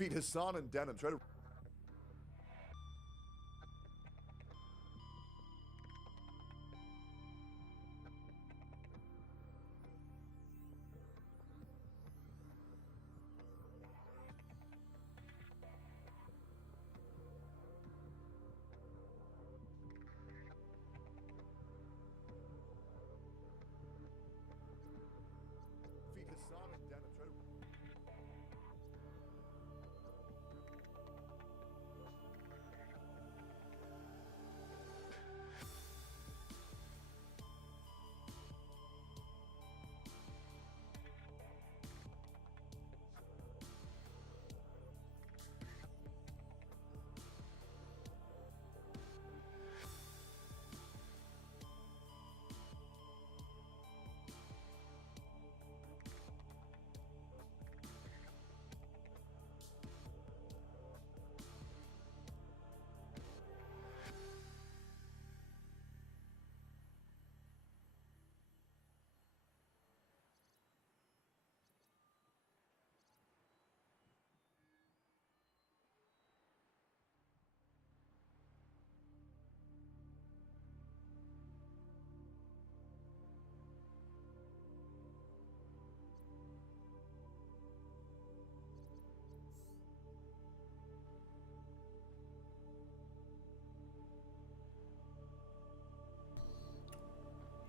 Feed Hassan and Denim. Try to. Feed Hassan and Denim. Try to.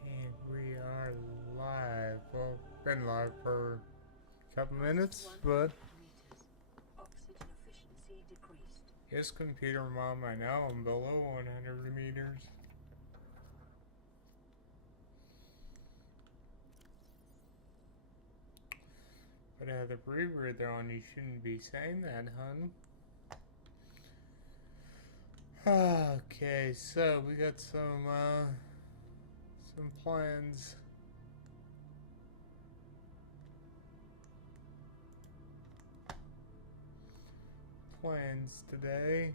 And we are live. Well, been live for a couple minutes, but Oxygen efficiency decreased. yes, computer mom, I know I'm below 100 meters. But I have the rebreather on, you shouldn't be saying that, hun. Okay, so we got some plans. Plans today.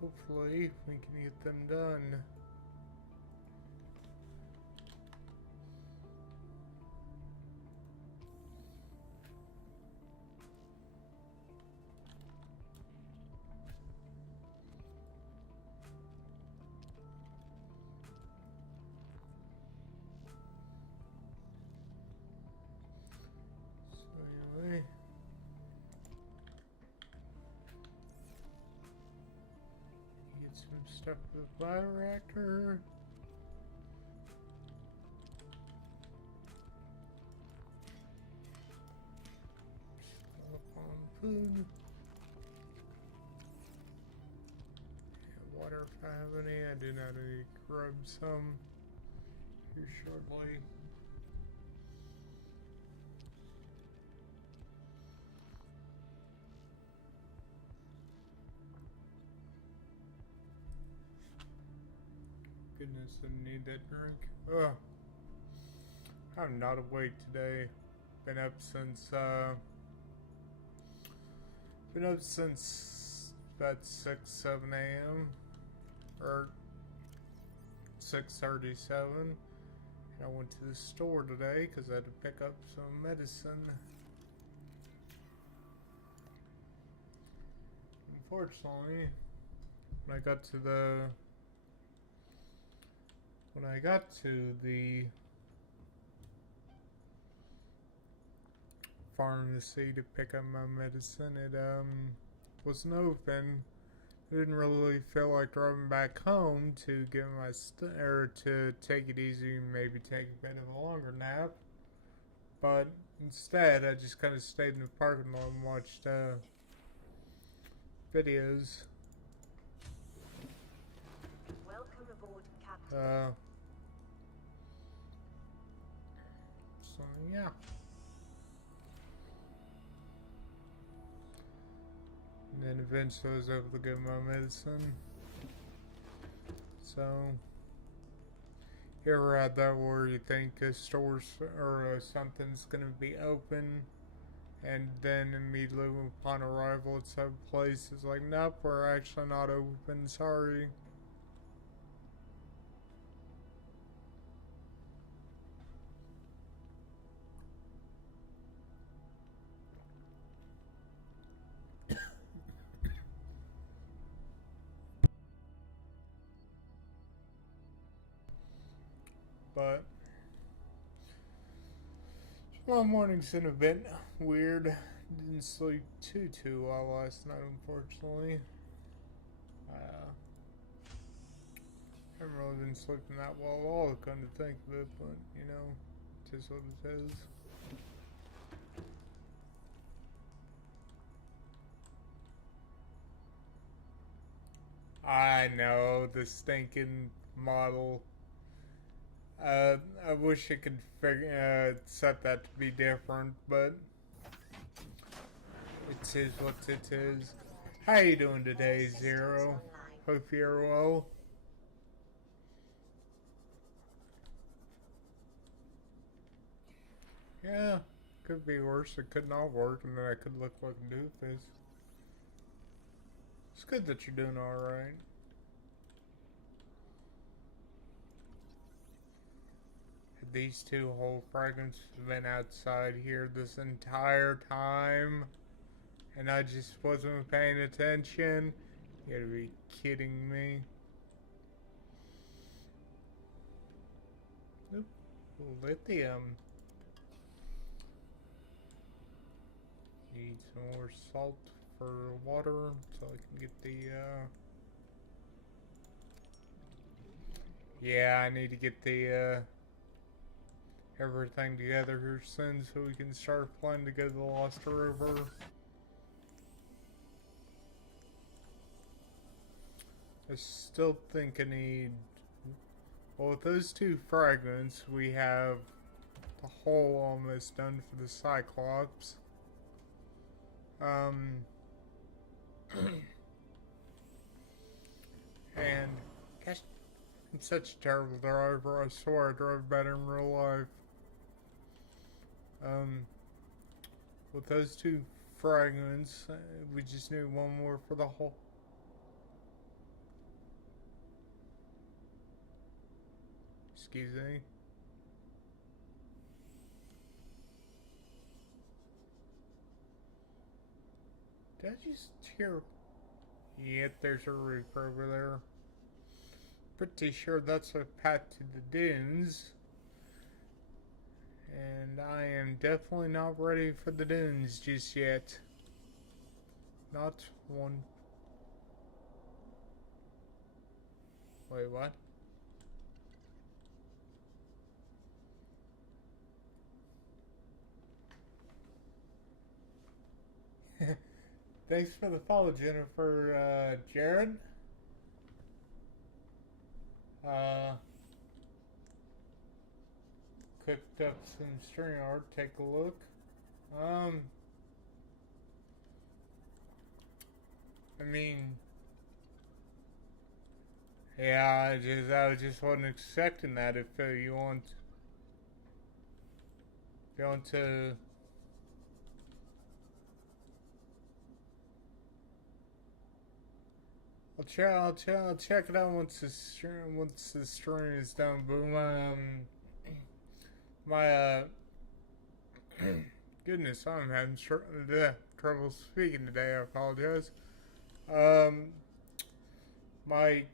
Hopefully we can get them done. So anyway, get some stuff for the bioreactor. Still on food. And water if I have any. I do not need to grab some here shortly. Goodness, I need that drink. Ugh. I'm not awake today. Been up since about 6, 7 a.m. or 6:37. And I went to the store today because I had to pick up some medicine. Unfortunately, when I got to the pharmacy to pick up my medicine, it wasn't open. I didn't really feel like driving back home to get my or to take it easy and maybe take a bit of a longer nap. But instead, I just kind of stayed in the parking lot and watched videos. Welcome aboard, Captain. So yeah. And then eventually I was able to get my medicine. So, you ever had that where you think a store's or something's gonna be open And then immediately upon arrival at some place, it's like, nope, we're actually not open, sorry. But tomorrow morning's been a bit weird. Didn't sleep too well last night, unfortunately. Haven't really been sleeping that well at all, come to think of it, but you know, it is what it is. I know, the stinking model. I wish I could set that to be different, but it is what it is. How you doing today, Zero? Hope you're well. Yeah, could be worse. It could not work, and then I could look like a doofus. It's good that you're doing alright. These two whole fragments have been outside here this entire time, and I just wasn't paying attention. You gotta be kidding me. Oop, lithium. Need some more salt for water so I can get the, yeah, I need to get the, everything together here soon so we can start planning to go to the Lost River. I still think I need, well, with those two fragments we have the hull almost done for the Cyclops. And gosh, I'm such a terrible driver. I swear I drive better in real life. With those two fragments, we just need one more for the whole. Excuse me. Did I just hear? Yep, there's a Reaper over there. Pretty sure that's a path to the dunes. And I am definitely not ready for the dunes just yet. Not one. Wait, what? Thanks for the follow, Jennifer, Jared. Cooked up some string art. Take a look. I mean, yeah, I just wasn't expecting that. If you want to. I'll check it out once the stream is done. But my goodness, I'm having trouble speaking today. I apologize. My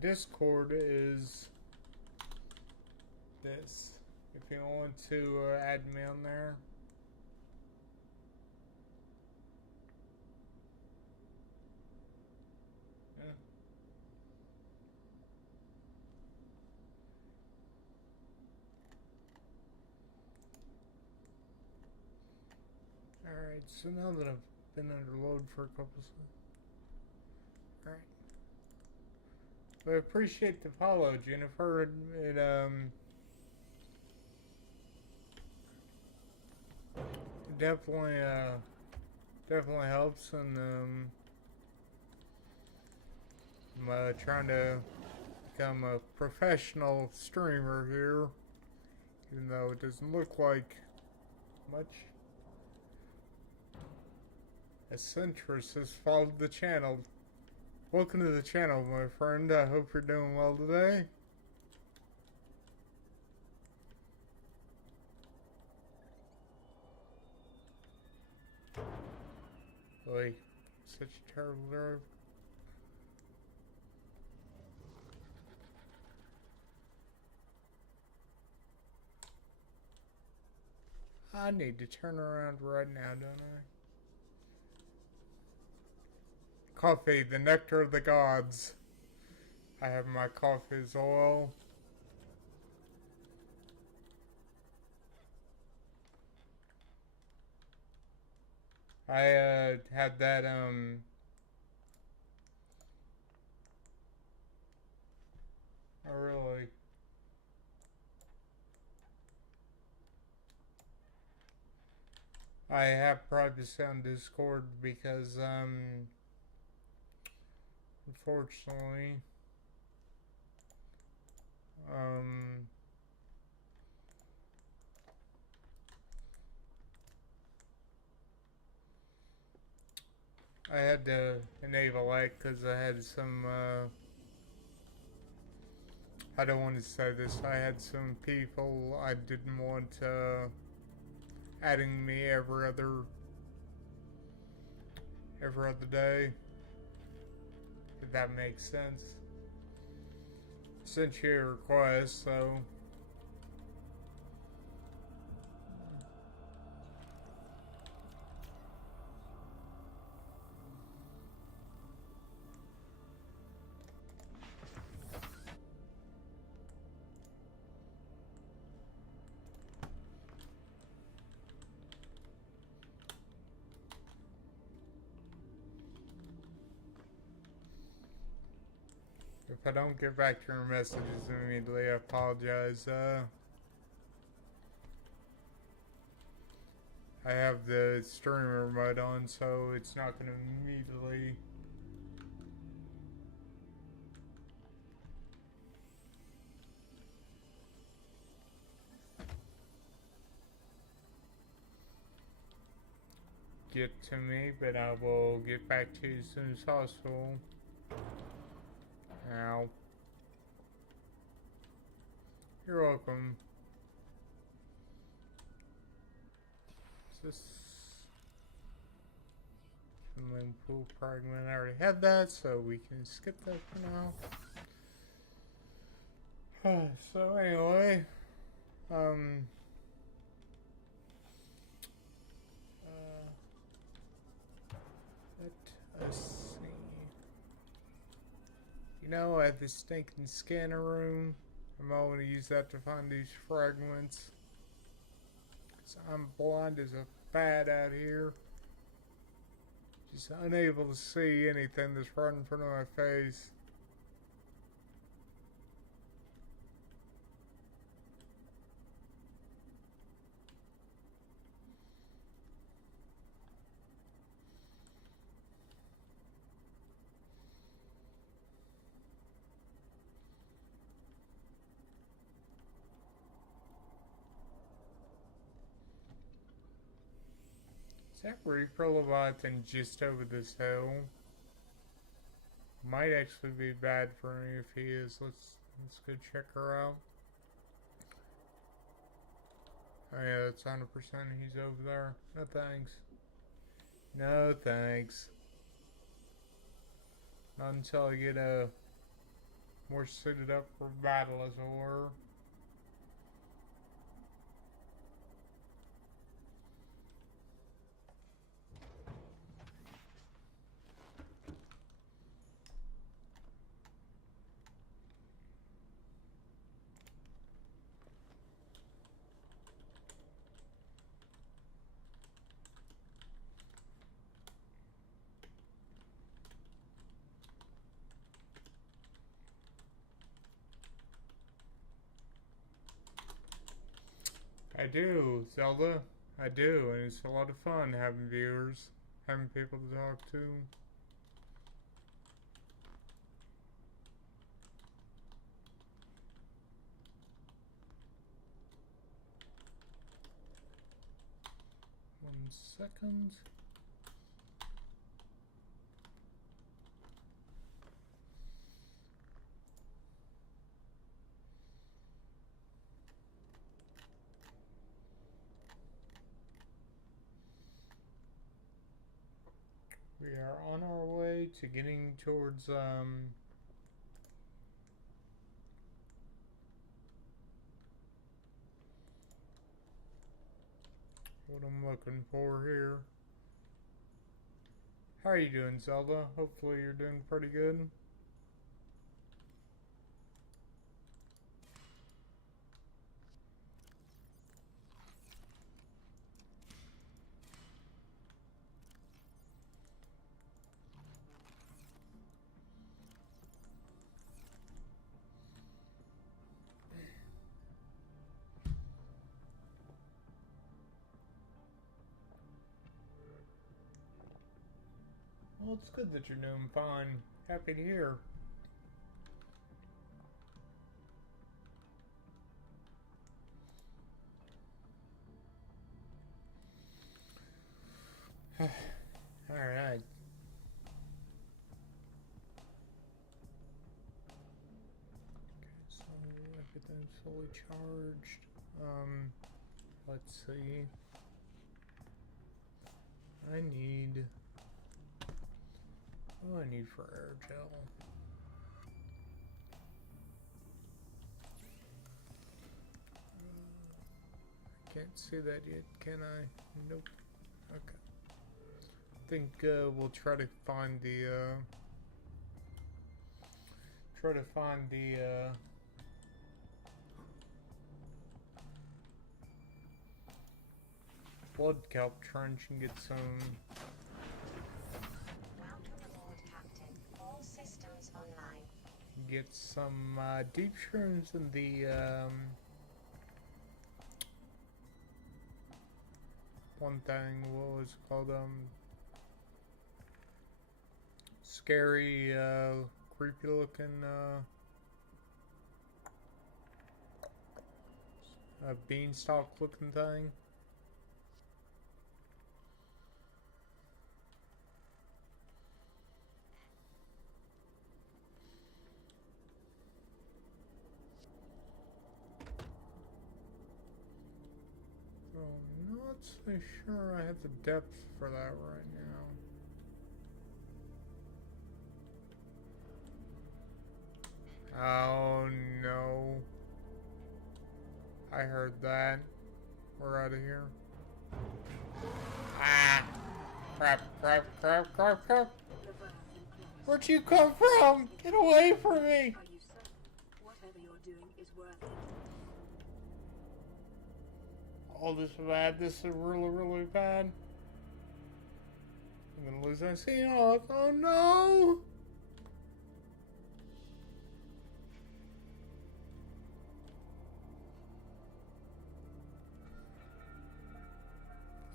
Discord is this. If you want to add me on there. Alright, so now that I've been under load for a couple of... Alright. But I appreciate the follow, Jennifer. It definitely, definitely helps, and, I'm, trying to become a professional streamer here. even though it doesn't look like much. Eccentrus has followed the channel. Welcome to the channel, my friend. I hope you're doing well today. Like, such a terrible drive. I need to turn around right now, don't I? Coffee, the nectar of the gods. I have my coffee as well. I had that oh really? I have privacy on Discord because unfortunately I had to enable it because I had some I don't want to say this. I had some people I didn't want adding me every other day. If that makes sense. Sent you a request, so if I don't get back to your messages immediately, I apologize. I have the streamer mode on, so it's not going to immediately. Get to me, but I will get back to you as soon as possible. Ow. You're welcome. Is this Finland pool fragment? I already had that, so we can skip that for now. So anyway, let us see. You know, I have this stinking scanner room. I'm all going to use that to find these fragments. Cause I'm blind as a bat out here. Just unable to see anything that's right in front of my face. Is that Reaper Leviathan just over this hill? Might actually be bad for me if he is. Let's go check her out. Oh yeah, that's 100% he's over there. No thanks. No thanks. Not until I get more suited up for battle, as it were. I do, Zelda. I do, and it's a lot of fun having viewers, having people to talk to. second. We are on our way to getting towards what I'm looking for here. How are you doing, Zelda? Hopefully you're doing pretty good. Well, it's good that you're doing fine. Happy to hear. Alright. So everything's fully charged. Let's see. I need... What do I need for air gel? I can't see that yet, can I? Nope. Okay. I think we'll try to find the blood kelp trench and get some. Get some deep shrooms in the one thing. What was it called? Scary, creepy looking beanstalk looking thing. I'm not so sure I have the depth for that right now. Oh no. I heard that. We're out of here. Ah! Crap, crap, crap, crap, crap! Where'd you come from? Get away from me! Are you certain whatever you're doing is worth it? Oh, this is bad. This is really, really bad. I'm gonna lose my signal. Oh no!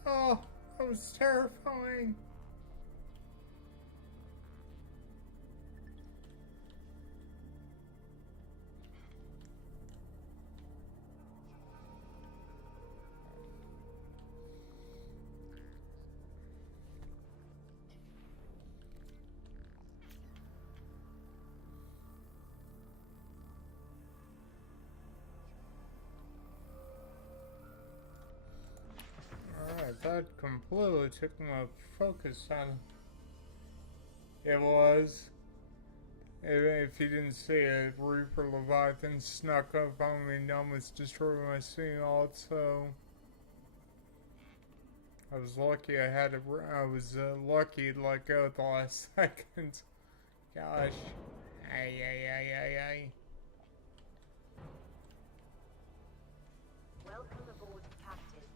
Oh, that was terrifying. That completely took my focus on. It was. If you didn't see it, Reaper Leviathan snuck up on me and almost destroyed my signal, so I was lucky I was lucky to let go at the last second. Gosh. Ay, ay, ay, ay, ay. Welcome aboard, Captain.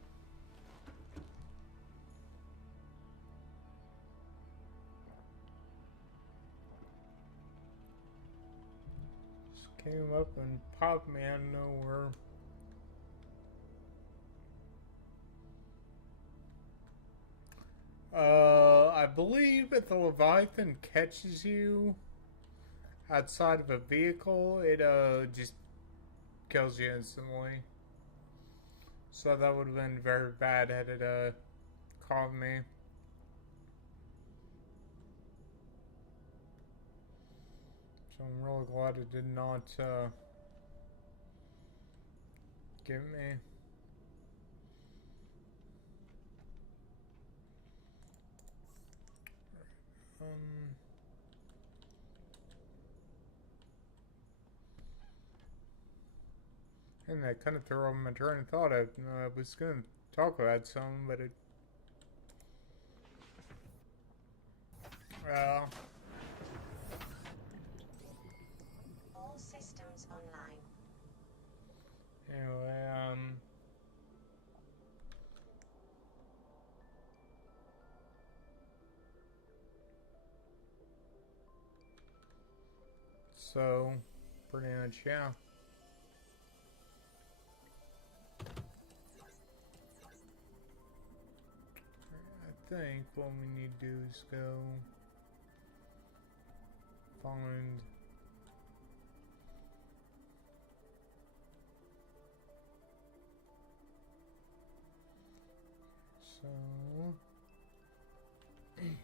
Just came up and popped me out of nowhere. I believe if the Leviathan catches you outside of a vehicle, it just kills you instantly. So that would have been very bad had it caught me. So I'm really glad it did not get me. And that kind of threw off my train of thought. I was going to talk about some, but it. Well. All systems online. Anyway, so, pretty much, yeah. I think what we need to do is go find so anyway,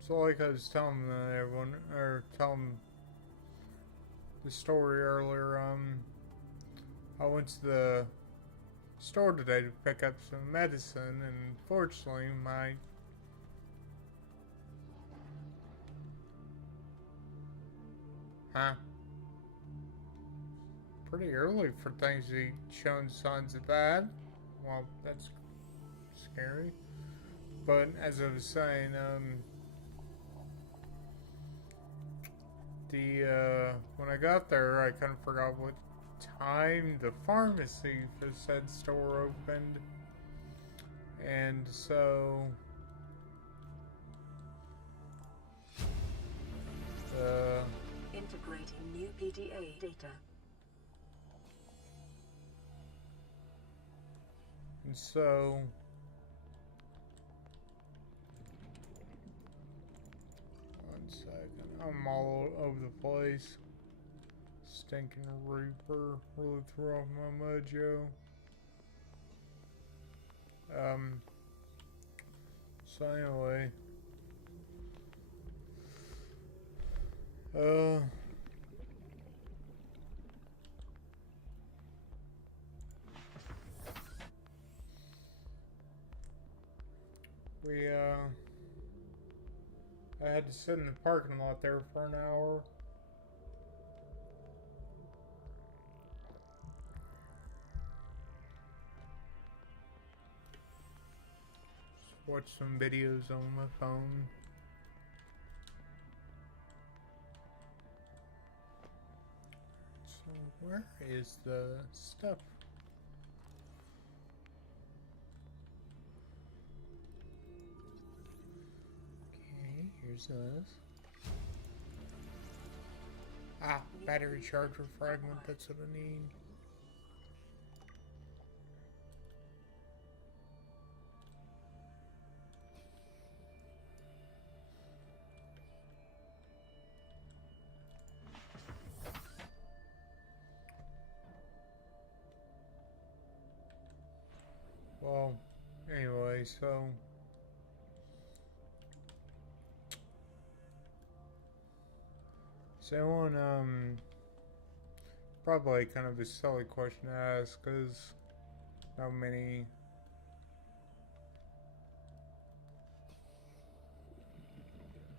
so like I was telling everyone, or telling the story earlier, I went to the store today to pick up some medicine, and fortunately my pretty early for things to be showing signs of that. Well, that's scary. But as I was saying, when I got there, I kind of forgot what time the pharmacy for said store opened, and so Integrating new PDA data. and so one second, I'm all over the place. Stinking Reaper really threw off my mojo. So anyway, I had to sit in the parking lot there for an hour. Watch some videos on my phone. So where is the stuff? Okay, here's this. Ah, battery charger fragment, that's what I need. Well, anyway, so one, probably kind of a silly question to ask, because not many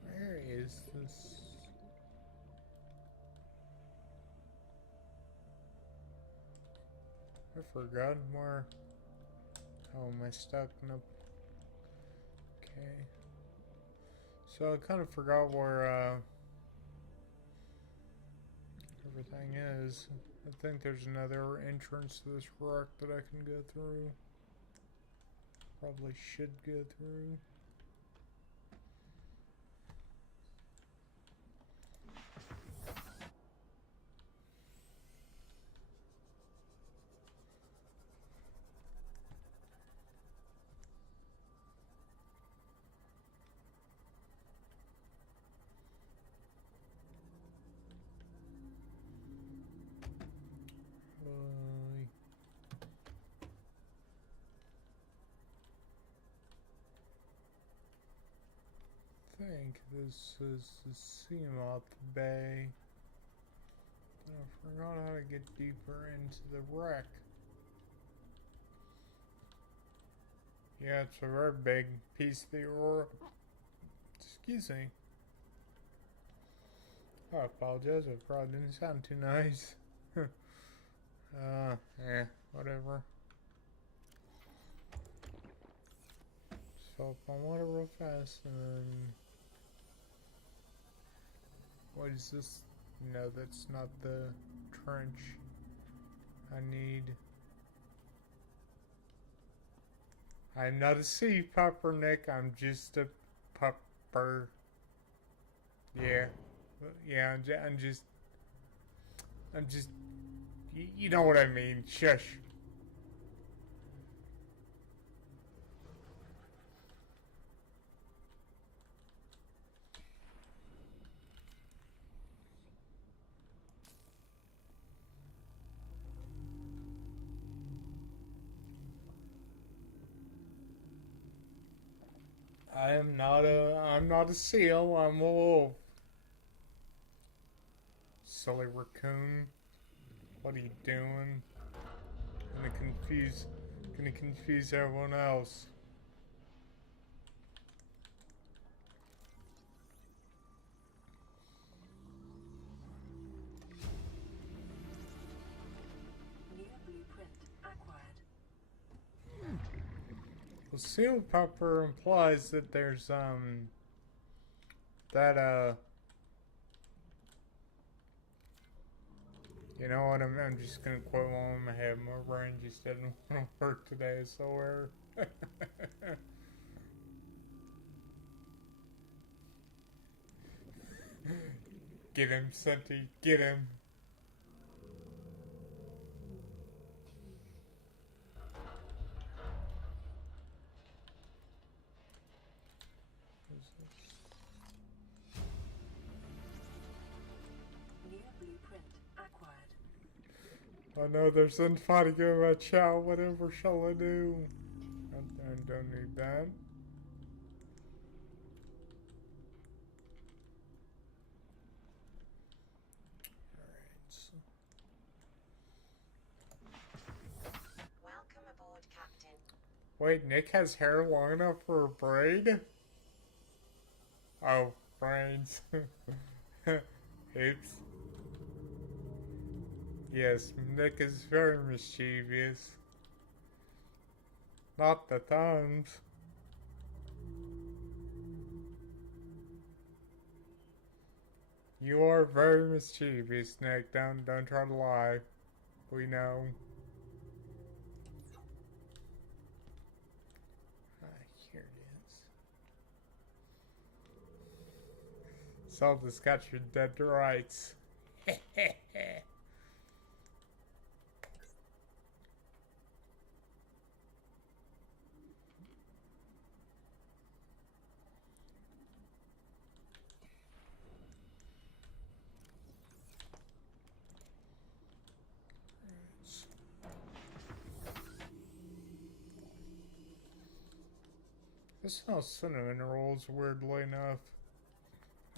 where is this? I forgot where. Oh, am I stuck? Nope. Okay. So I kind of forgot where everything is. I think there's another entrance to this rock that I can go through. Probably should go through. think this is the Seamoth Bay. I forgot how to get deeper into the wreck. Yeah, it's a very big piece of the Aurora. Excuse me. I apologize, it probably didn't sound too nice. Whatever. Just fill up my water real fast and then... What is this? No, that's not the trench I need. I'm not a sea pupper, Nick. I'm just a pupper. Yeah. Yeah, I'm just... You know what I mean. Shush. I'm not a seal, I'm a wolf. Silly raccoon. What are you doing? Gonna confuse everyone else. New blueprint acquired. Well, seal pupper implies that there's you know what, I'm just gonna quote one in my head. My brain just doesn't want to work today, so we're... Get him, Senti, get him. New blueprint acquired. I know there's some fighting in my child. Whatever shall I do? I don't need that. Alright, so. Welcome aboard, Captain. Wait, Nick has hair long enough for a braid? Oh, brains. Oops. Yes, Nick is very mischievous. Not the thumbs. You are very mischievous, Nick. Don't try to lie. We know. Here it is. Zelda's got your dead to rights. This smells cinnamon rolls, weirdly enough.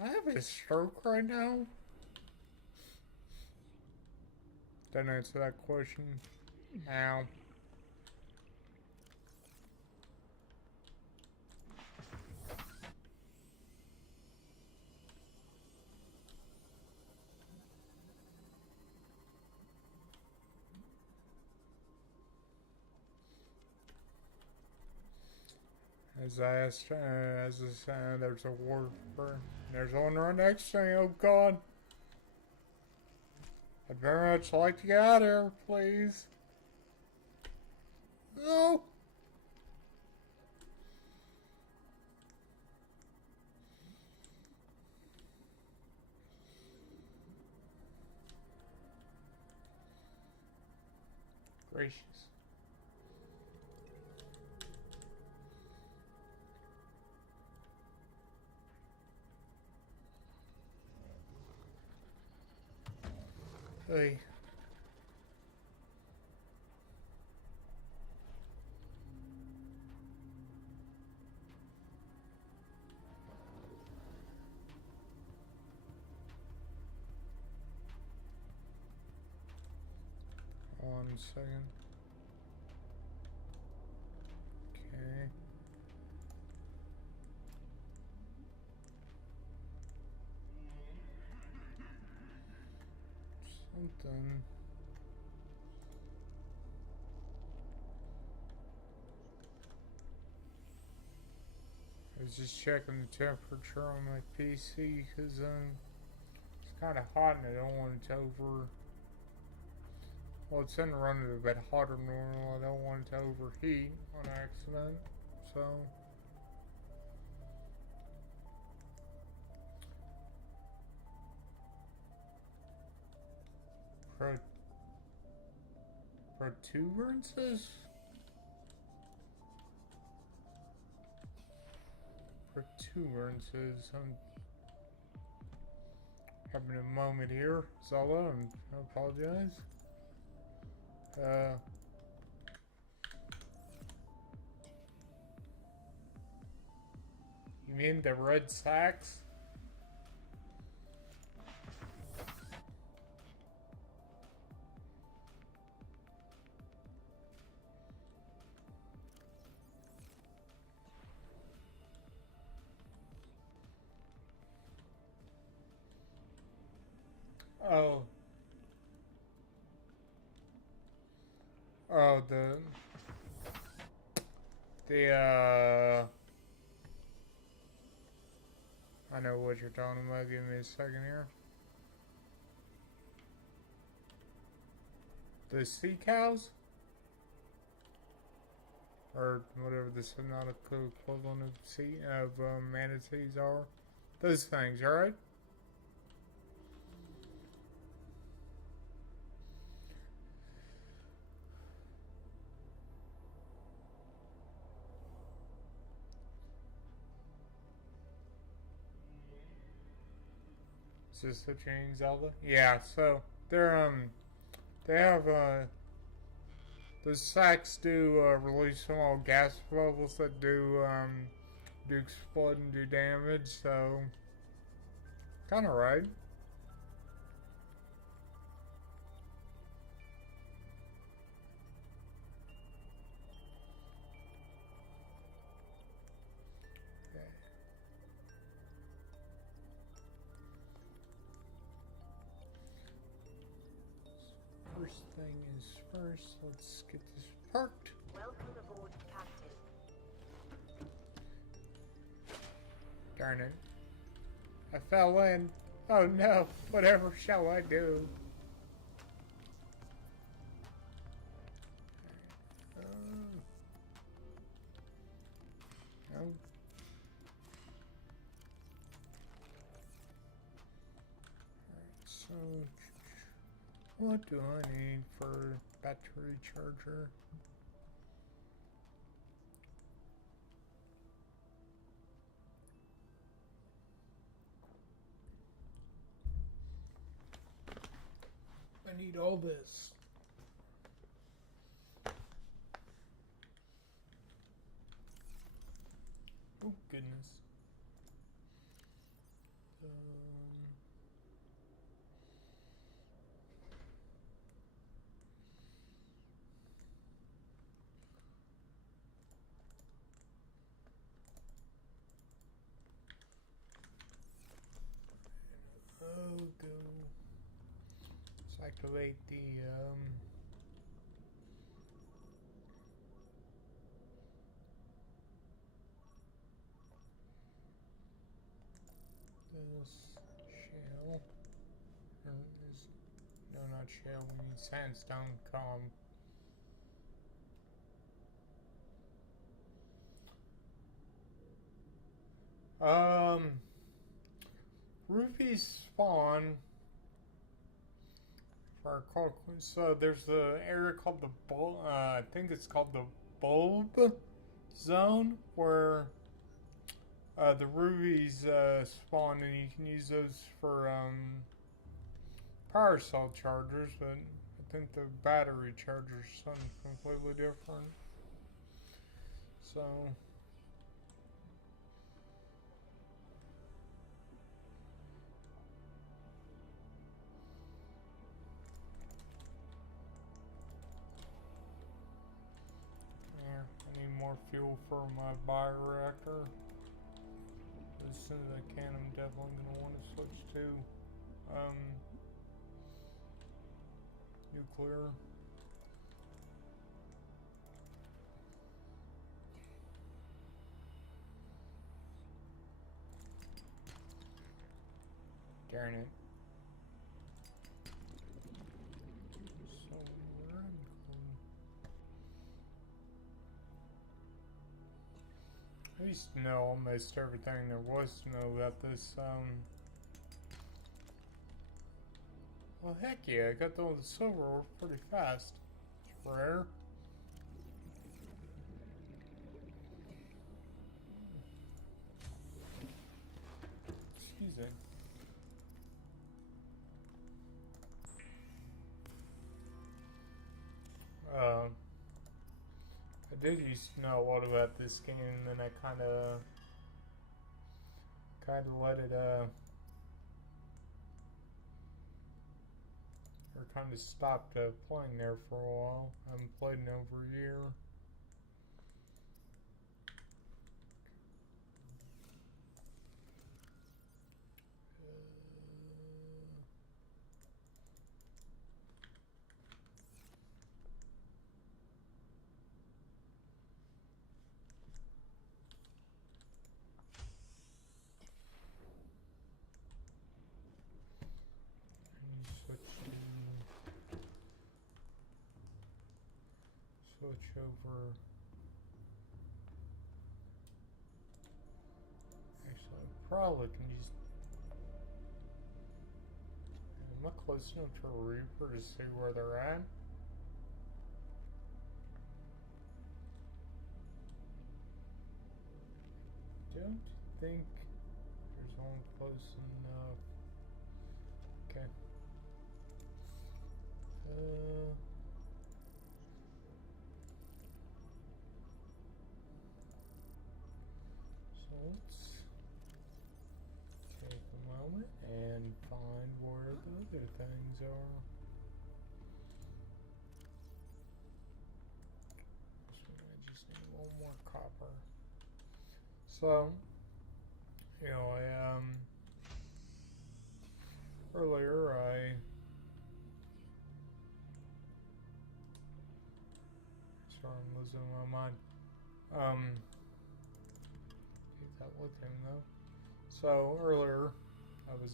I have a stroke right now? Don't answer that question. Ow. As I asked, there's a warper. There's one right next to me. Oh God! I'd very much like to get out of here, please. No. Gracious. Hey. 1 second. Okay. Something. I was just checking the temperature on my PC because it's kind of hot and I don't want it to well, it's in running a bit hotter than normal. I don't want it to overheat on accident. So protuberances? Protuberances. I'm having a moment here, Zala, and I apologize. You mean the red sacks? Oh. Oh, I know what you're talking about. Give me a second here. The sea cows? Or whatever the synodical equivalent of manatees are. Those things, alright? Is this the Chain Zelda? Yeah, so they're they have the sacks do release small gas bubbles that do explode and do damage, so kinda right. First thing is first, let's get this parked. Welcome aboard, Captain. Darn it. I fell in. Oh no, whatever shall I do? No. Alright, so what do I need for battery charger? I need all this. Oh goodness. Go. Let's activate the this shell. No, not shell. We need sandstone column. Rupees spawn. So there's the area called the I think it's called the bulb zone where the rubies spawn, and you can use those for power cell chargers, but I think the battery chargers are something completely different. So fuel for my bioreactor. As soon as I can, I'm definitely going to want to switch to nuclear. Darn it. So I used to know almost everything there was to know about this, well, heck yeah, I got all the silver ore pretty fast. It's rare. Excuse me. I did used to know a lot about this game, and then I kind of let it, or kind of stopped playing there for a while. I haven't played in over a year. Switch over. Actually, I probably can just. Am I close enough to a Reaper to see where they're at? Don't think there's one close enough. Okay. So let's take a moment and find where the other things are. So I just need one more copper. So, you know, earlier sorry, I'm losing my mind. Take that with him though. So earlier, I was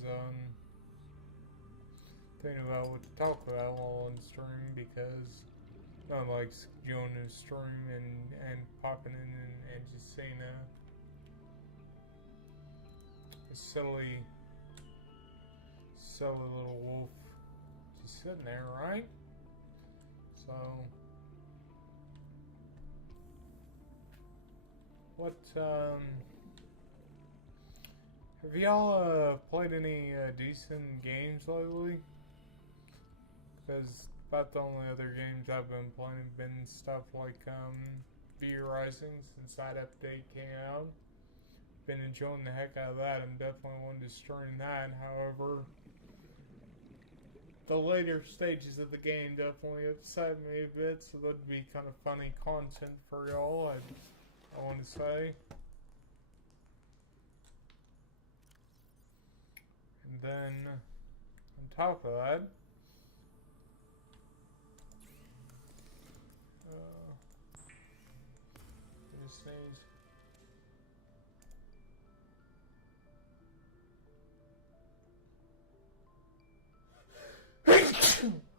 thinking about what to talk about while on stream because I like joining the stream and popping in and just seeing a silly little wolf just sitting there, right? So, what, have y'all, played any, decent games lately? Because about the only other games I've been playing have been stuff like, V Rising since that update came out. Been enjoying the heck out of that. I'm definitely wanting to stream that. However, the later stages of the game definitely upset me a bit, so that'd be kind of funny content for y'all, I want to say. And then, on top of that, I just need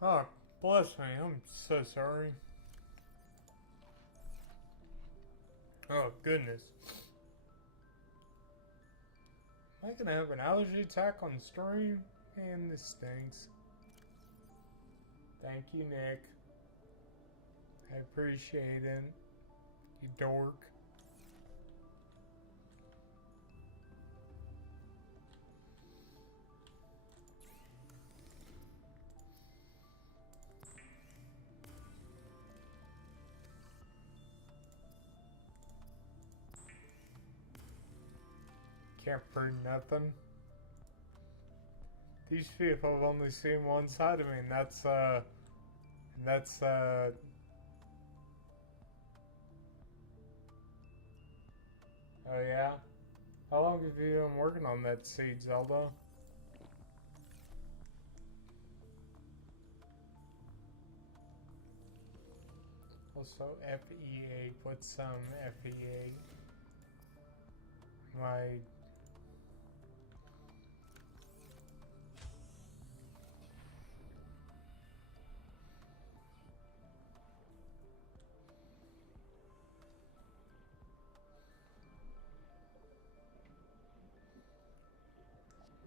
oh, bless me, I'm so sorry. Oh, goodness. Am I gonna have an allergy attack on stream? Man, this stinks. Thank you, Nick. I appreciate it. You dork. Can't prove nothing. These people have only seen one side of me, and that's Oh yeah? How long have you been working on that seed, Zelda? Also, FE8. What's FE8? My...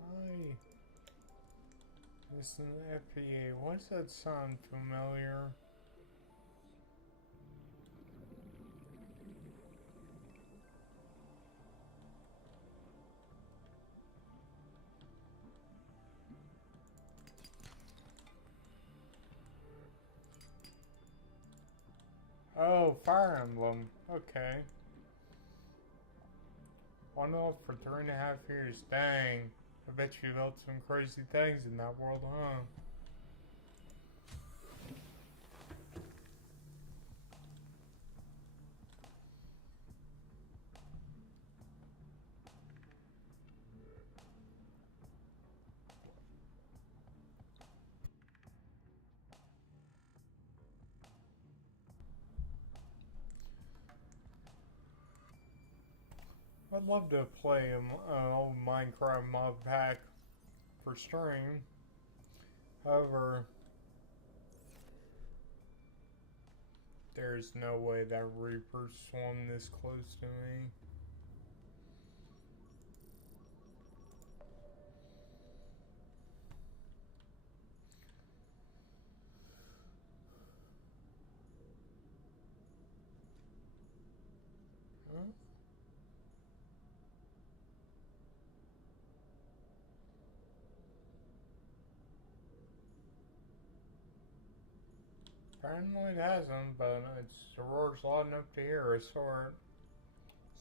Hi. This is an FE8. Why does that sound familiar? Oh, Fire Emblem. Okay. One off for 3.5 years. Dang. I bet you built some crazy things in that world, huh? I'd love to play an old Minecraft mod pack for stream. However, there's no way that Reaper swung this close to me. Huh? Apparently it hasn't, but it's the roar's loud enough to hear, I saw it.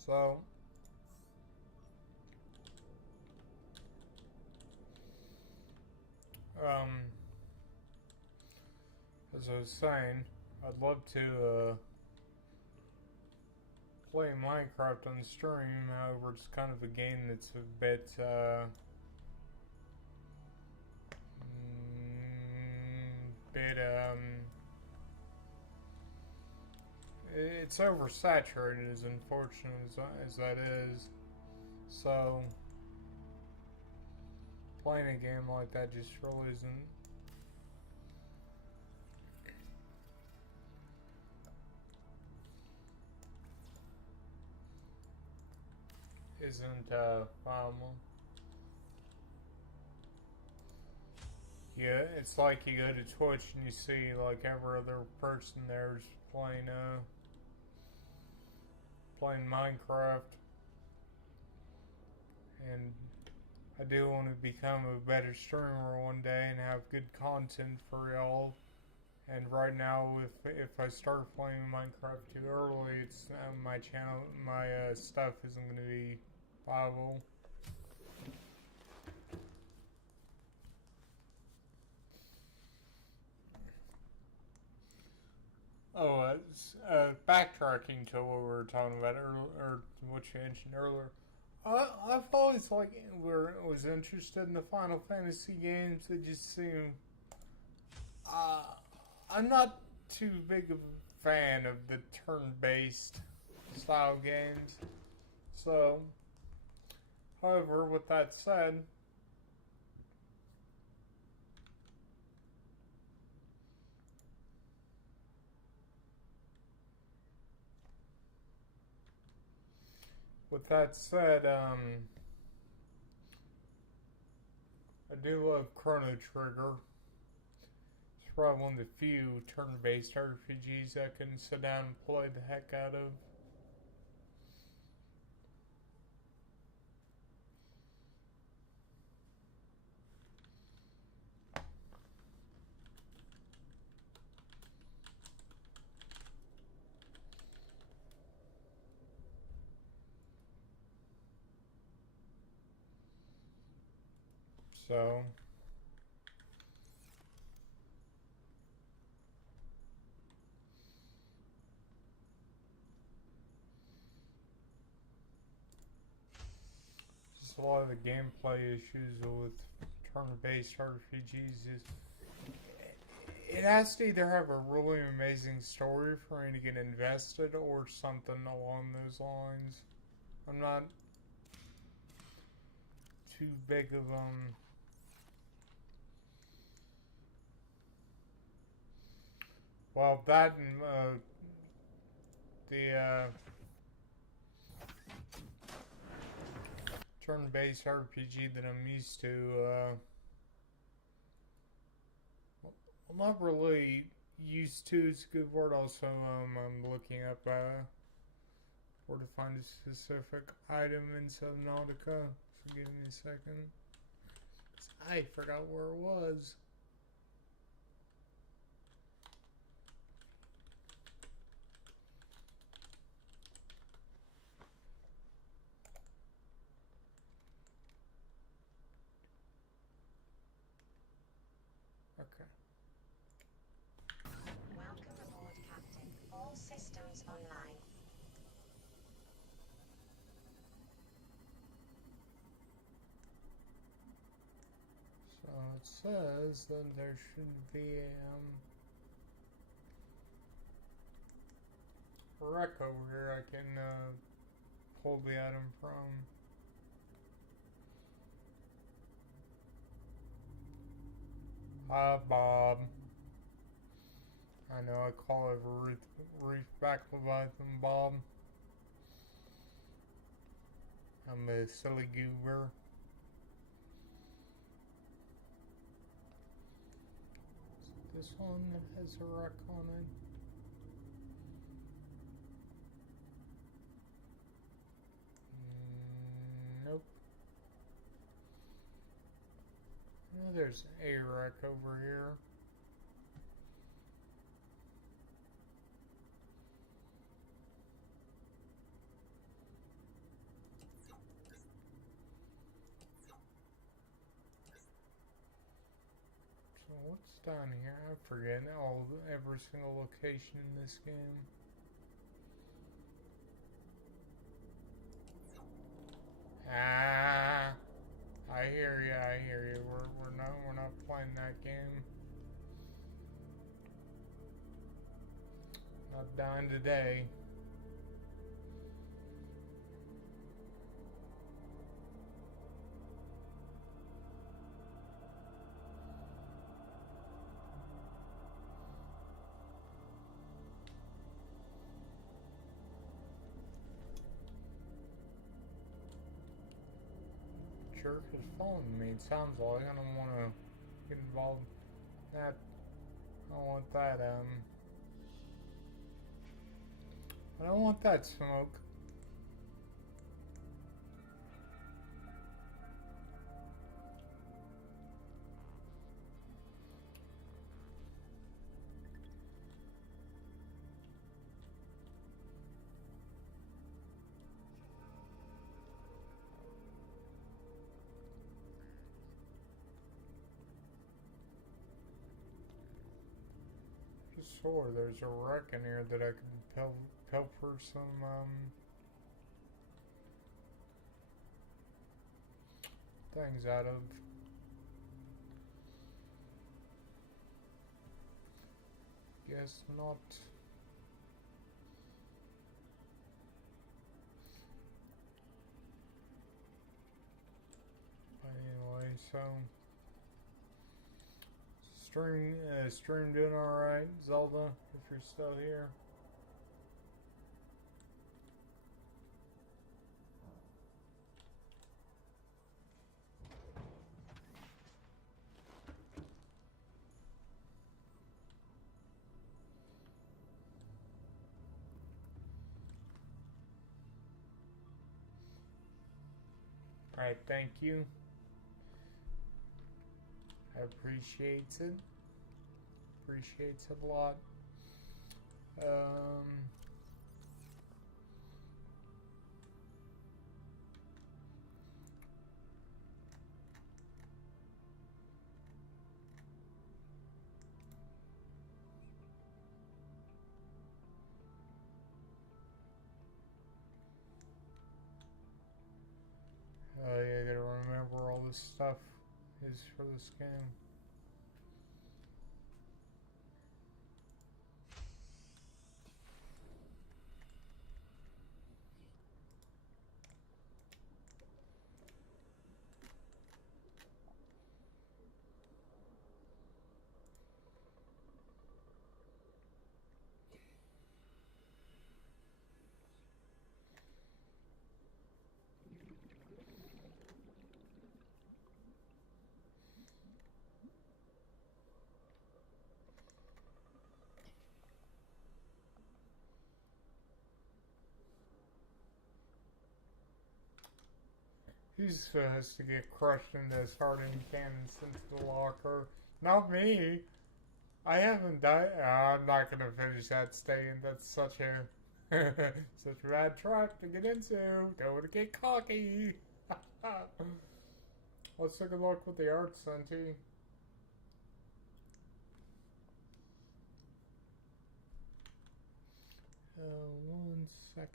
So, as I was saying, I'd love to play Minecraft on stream. However, it's kind of a game that's a bit it's oversaturated, as unfortunate as that is. So playing a game like that just really isn't viable. Yeah, it's like you go to Twitch and you see like every other person there's playing Minecraft, and I do want to become a better streamer one day and have good content for y'all. And right now, if I start playing Minecraft too early, it's my channel, my stuff isn't going to be viable. Oh, backtracking to what we were talking about earlier, or what you mentioned earlier. I've always was interested in the Final Fantasy games. They just seem. I'm not too big of a fan of the turn-based style games. So, however, with that said, I do love Chrono Trigger. It's probably one of the few turn-based RPGs I can sit down and play the heck out of. So, a lot of the gameplay issues with turn-based RPGs is it has to either have a really amazing story for me to get invested or something along those lines. I'm not too big of well, that and the turn-based RPG that I'm used to, I'm not really used to, it's a good word. Also, I'm looking up where to find a specific item in Subnautica, so give me a second. 'Cause I forgot where it was. Okay. Welcome aboard, Captain. All systems online. So it says that there should be a wreck over here I can pull the item from. Hi, Bob. I know I call it Reefback Leviathan Bob. I'm a silly goober. Is it this one that has a wreck on it? Nope. Oh, there's a wreck over here. So what's down here? I forget every single location in this game. Ah, I hear you. I hear you. We're not playing that game. Not dying today. Jerk is following me. It sounds like I don't want to get involved in that. I don't want that. I don't want that smoke. Just swore there's a wreck in here that I can pilfer some things out of. Guess not. Anyway, so stream doing alright, Zelda, if you're still here. Alright, thank you. I appreciate it. Appreciates it a lot. Yeah, I gotta the stuff is for this game. He's supposed to get crushed into his hardened cannons into the locker. Not me. I haven't died. I'm not gonna finish that statement. That's such a such a bad trap to get into. Don't want to get cocky. Let's take a look with the art, Senti. 1 second.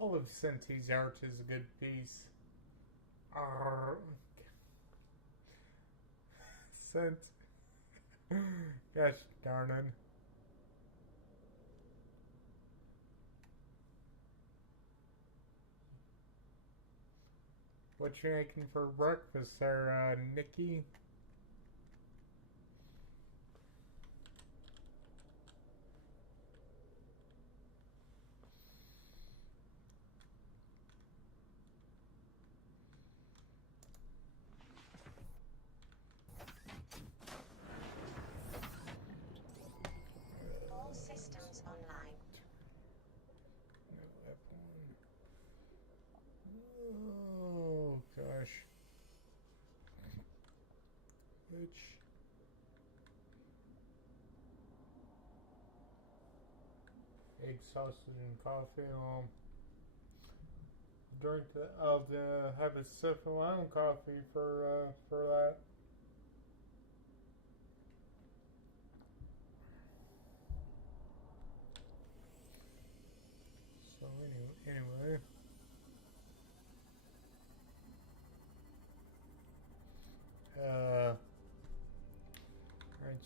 All of Senti's art is a good piece. Sent. Gosh darn it. What you making for breakfast there, Nikki? All systems online. No, F1. Oh, gosh. Which... egg, sausage, and coffee. Drink the, I'll have a sip of my own coffee for that. So anyway. Alright,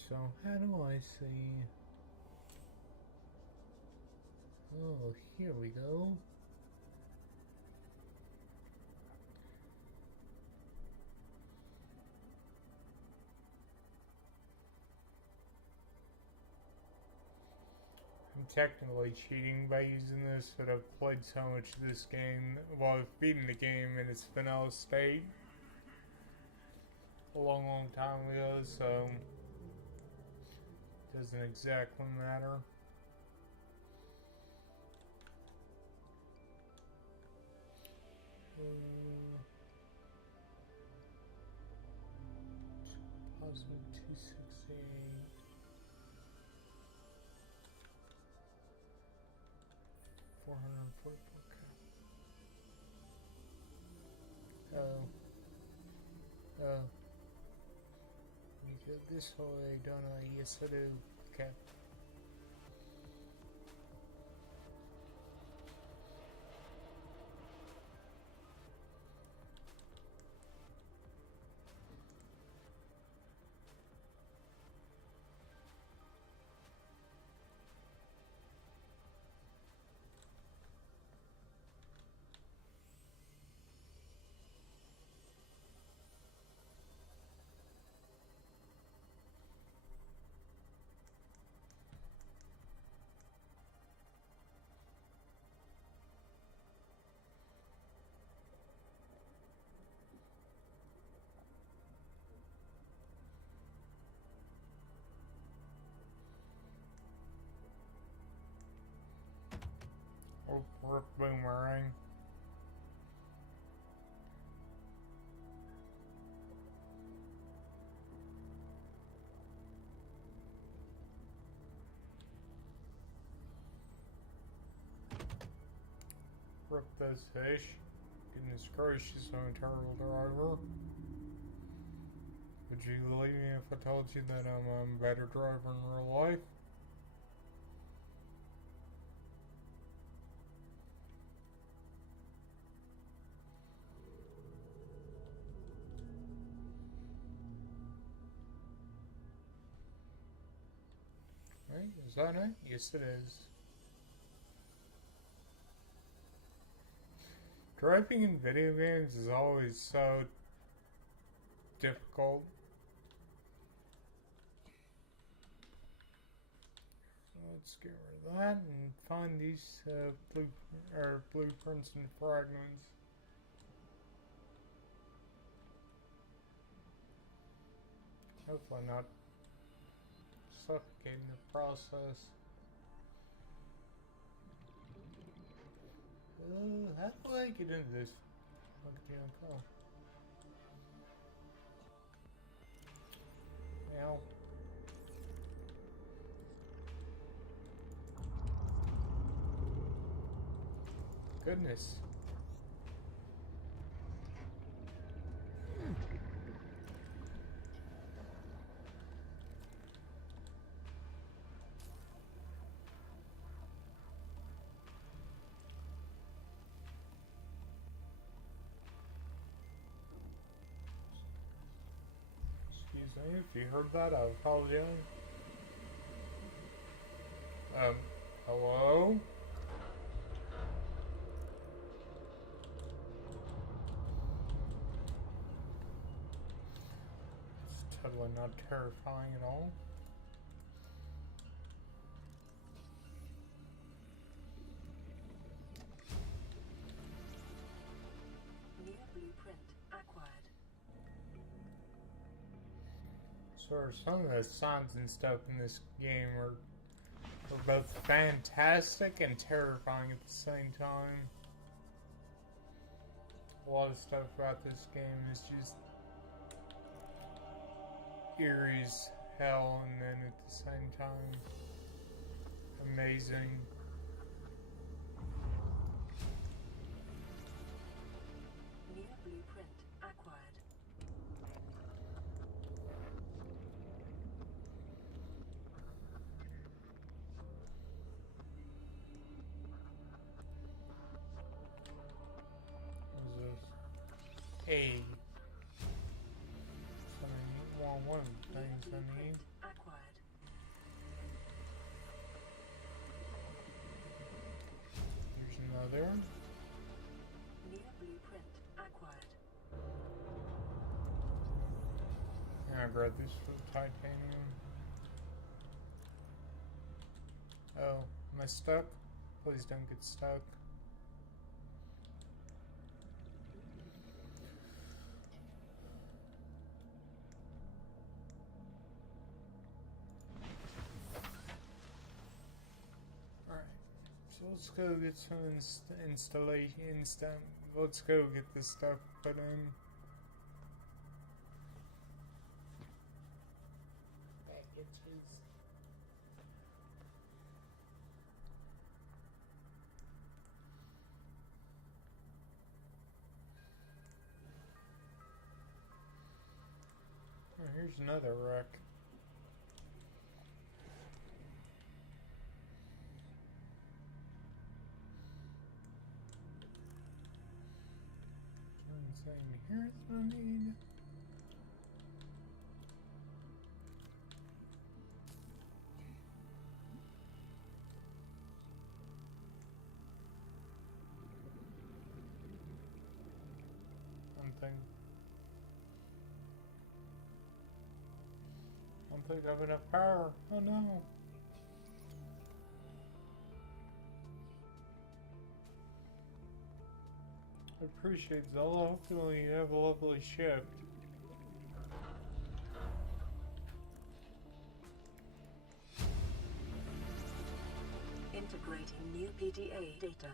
so how do I see? Oh, here we go. I'm technically cheating by using this, but I've played so much of this game. Well, I've beaten the game in its vanilla state a long time ago, so it doesn't exactly matter. Positive 268. You go this way, don't I? Yes, I do. Okay. Or boomerang. Rip those fish. Goodness gracious, I'm a terrible driver. Would you believe me if I told you that I'm a better driver in real life? Right, is that it? Yes, it is. Driving in video games is always so difficult. So let's get rid of that and find these blueprints and fragments. Hopefully not suffocating the process. How do I get into this? Look at the uncle. Ow. Goodness. Excuse me, if you heard that, I apologize. Hello? It's totally not terrifying at all. Near blueprint acquired. So some of the sounds and stuff in this game are both fantastic and terrifying at the same time. A lot of stuff about this game is just eerie as hell, and then at the same time amazing. Near blueprint acquired. What is this? Hey. One of the Near things I need. blueprint acquired. There's another. Near blueprint acquired. And I grabbed this for the titanium. Oh, am I stuck? Please don't get stuck. Alright, so let's go get some installation. Let's go get this stuff put in. Packages. Oh, here's another wreck. Saying here's what I need. I don't think I have enough power. Oh no. I appreciate Zelda. Hopefully you have a lovely shift. Integrating new PDA data.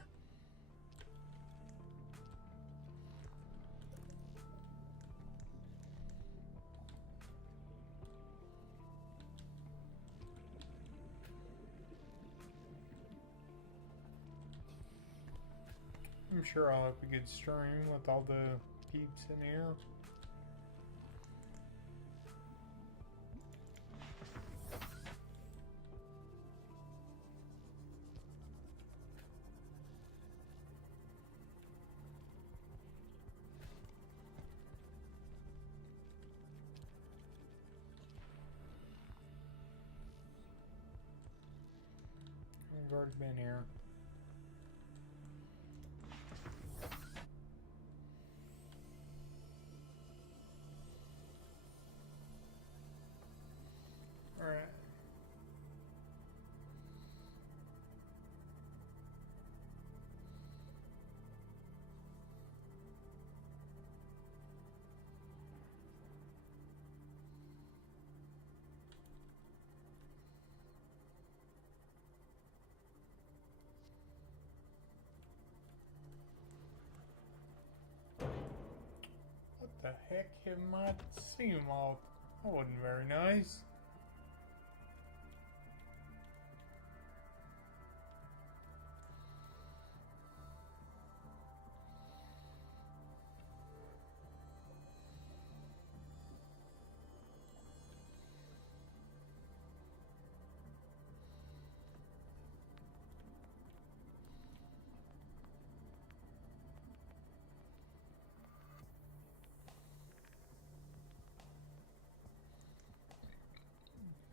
I'm sure I'll have a good stream with all the peeps in here. I've already been here. Alright. What the heck hit my seam off? That wasn't very nice.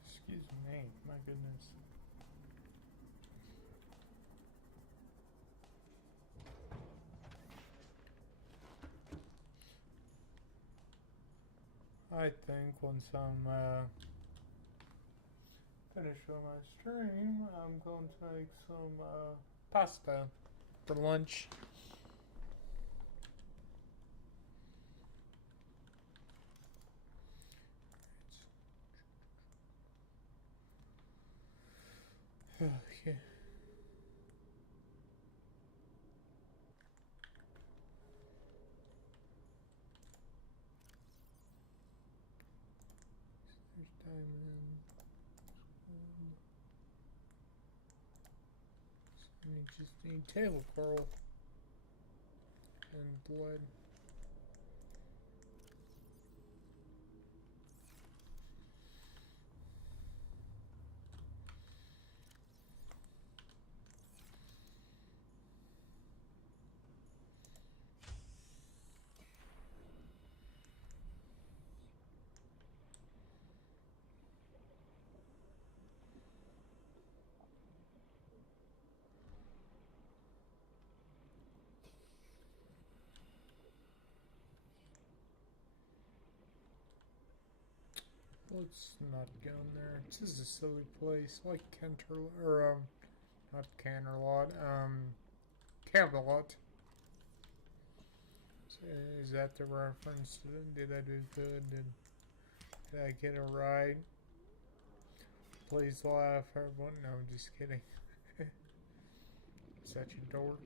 Excuse me, my goodness. I think once I'm finished with my stream, I'm going to make some pasta for lunch. Okay. There's diamond. So I just need table coral and blood. Let's not go in there. This is a silly place, like not Canterlot, Camelot. So is that the reference? Did I do good? Did I get it right? Please laugh, everyone. No, I'm just kidding. Such a dork.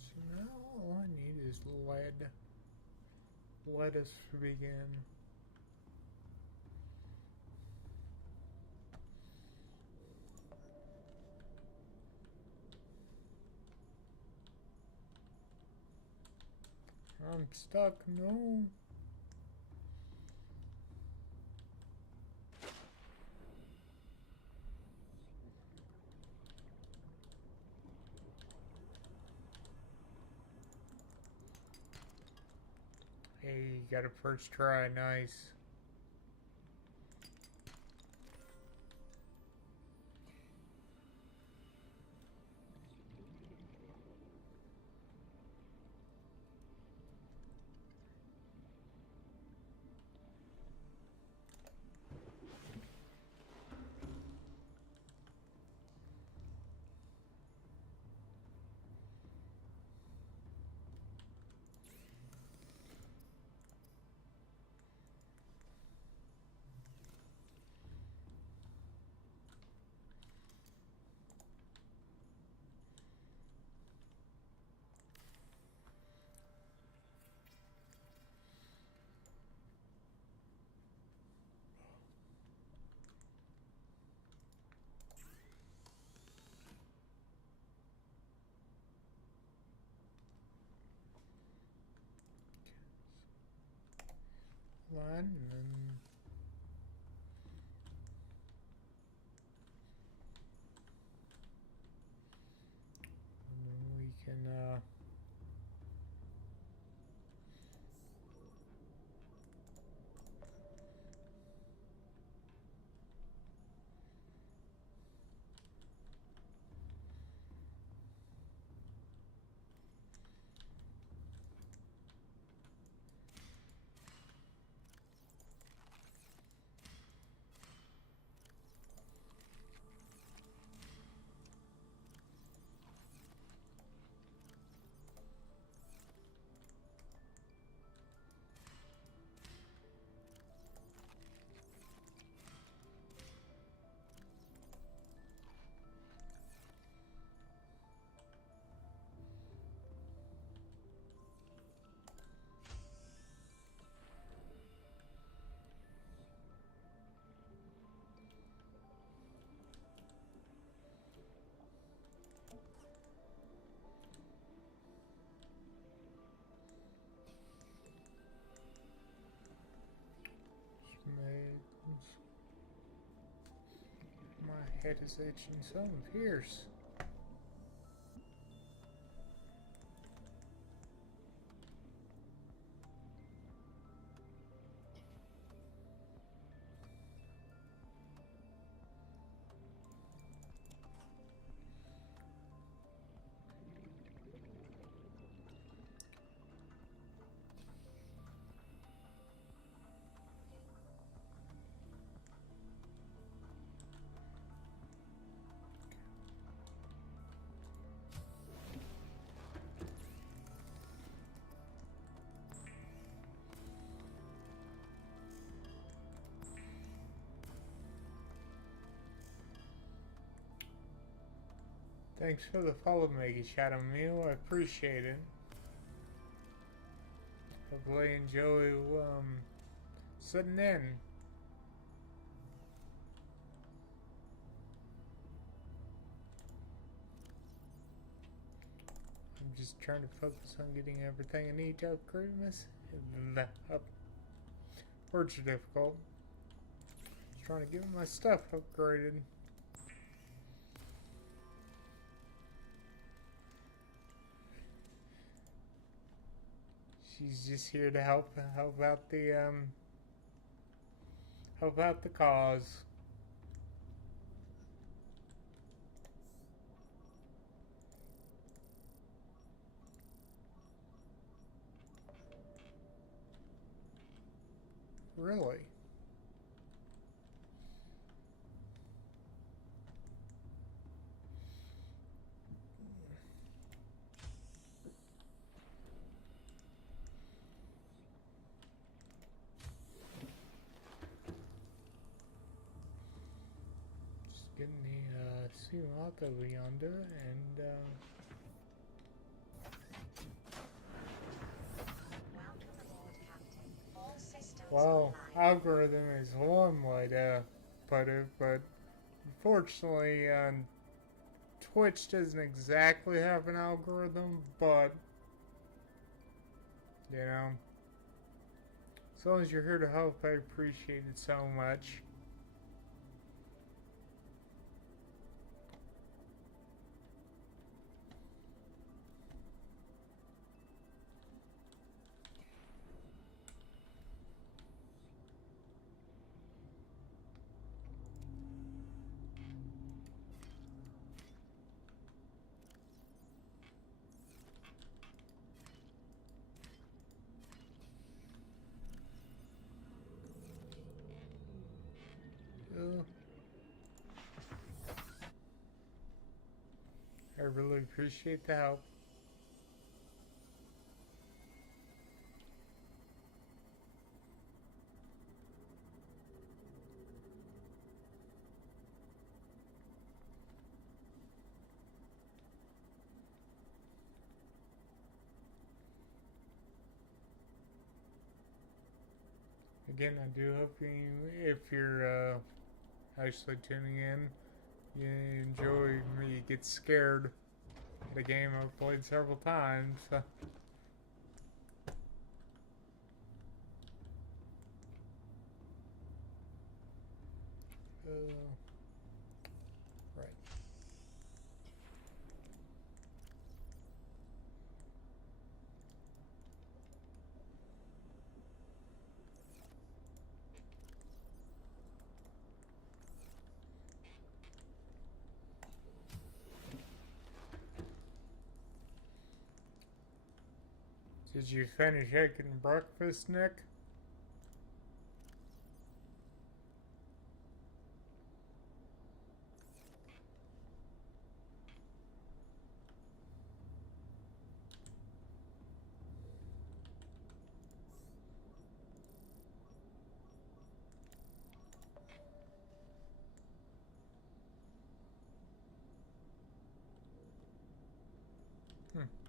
So now all I need is lead. Let us begin. I'm stuck, no. Hey, got a first try, nice. line, and then we can my head is itching some fierce. Thanks for the follow, Maggie Shadow Meal. I appreciate it. Hopefully enjoy sitting in. I'm just trying to focus on getting everything I need to upgrade this. Words are difficult. Just trying to get my stuff upgraded. She's just here to help out the cause. Really? Getting the Sumata yonder, and Welcome aboard, Captain. All systems well, online. algorithm is one way to put it, but unfortunately, Twitch doesn't exactly have an algorithm, but you know, as long as you're here to help, I appreciate it so much. I really appreciate the help. Again, I do hope you, if you're actually tuning in, you enjoy me get scared at a game I've played several times. Right. Did you finish making breakfast, Nick?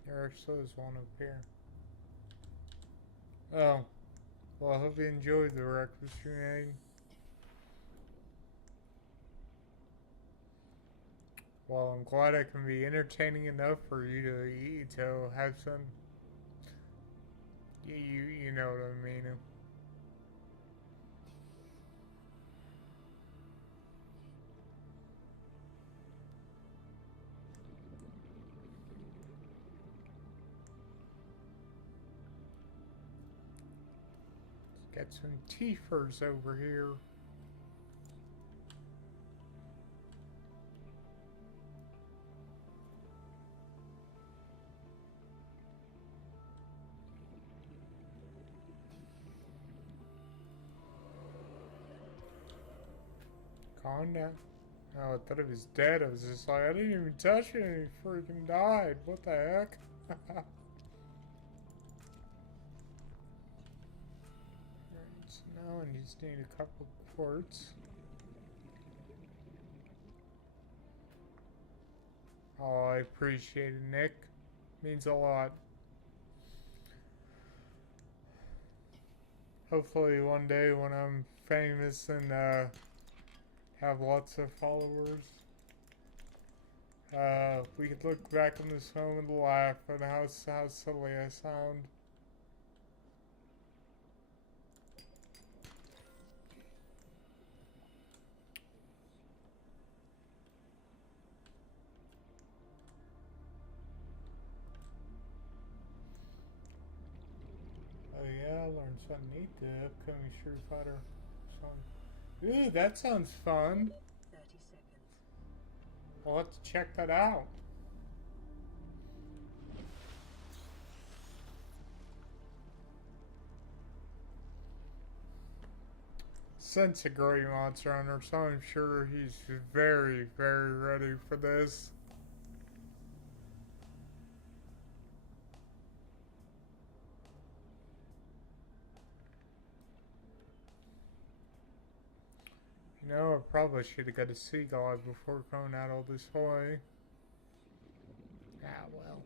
There actually is one up here. Oh. Well, I hope you enjoyed the breakfast you made. Well, I'm glad I can be entertaining enough for you to eat, to have some. You know what I mean. Got some teefers over here. Calm down. Oh, I thought he was dead. I was just like, I didn't even touch it and he freaking died. What the heck? Alright, so now I just need a couple quartz. Oh, I appreciate it, Nick. Means a lot. Hopefully one day when I'm famous and have lots of followers, we could look back on this moment and laugh at how silly I sound. Oh yeah, I learned something neat. The upcoming Street Fighter song. Ooh, that sounds fun. 30 seconds. I'll have to check that out. Since a great Monster Hunter, so I'm sure he's very, very ready for this. You know, I probably should have got a sea god before going out all this way. Ah, well,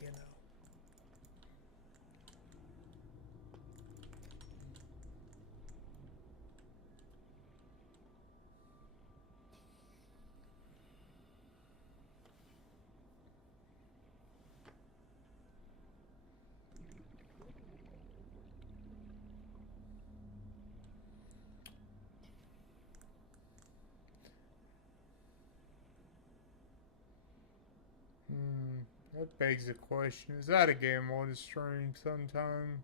you know. That begs the question, is that a game I want to stream sometime?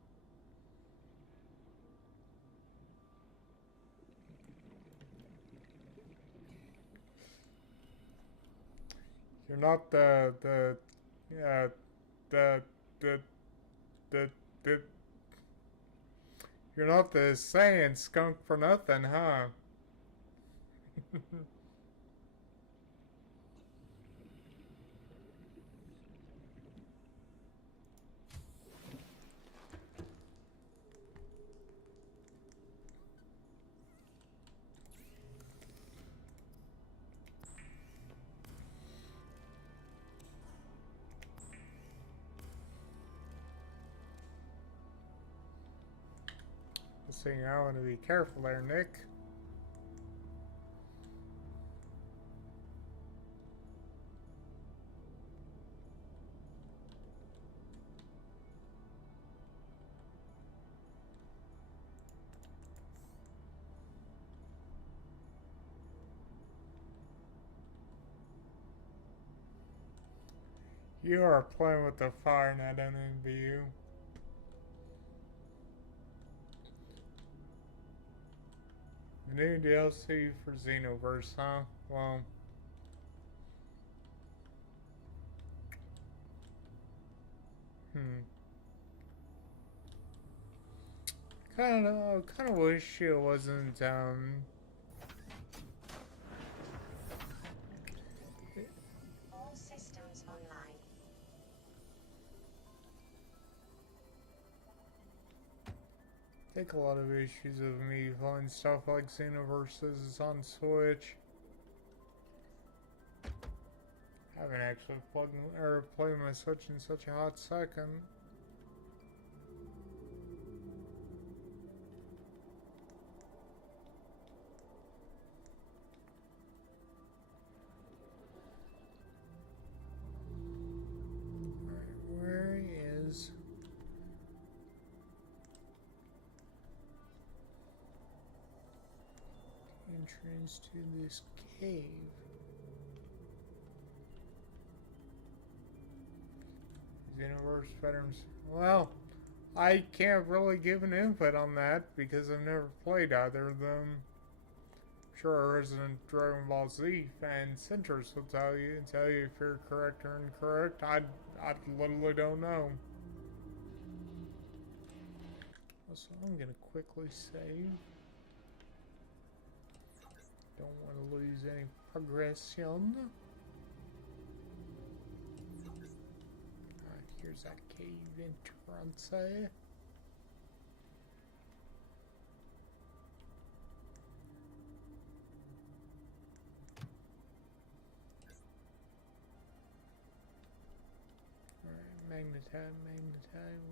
You're not the the the the you're not the Saiyan skunk for nothing, huh? So you know, I want to be careful there, Nick. You are playing with the fire and I don't envy you. The new DLC for Xenoverse, huh? Well, kind of wish it wasn't, All systems online. I think a lot of issues of me playing stuff like Xenoverse is on Switch. I haven't actually plugged or played my Switch in such a hot second. Alright, where is entrance to this cave? Xenoverse veterans. Well, I can't really give an input on that because I've never played either of them. I'm sure Resident Dragon Ball Z fan Centers will tell you if you're correct or incorrect. I literally don't know. So I'm gonna quickly save. Don't want to lose any progression. Here's that cave entrance. Alright, magnetite.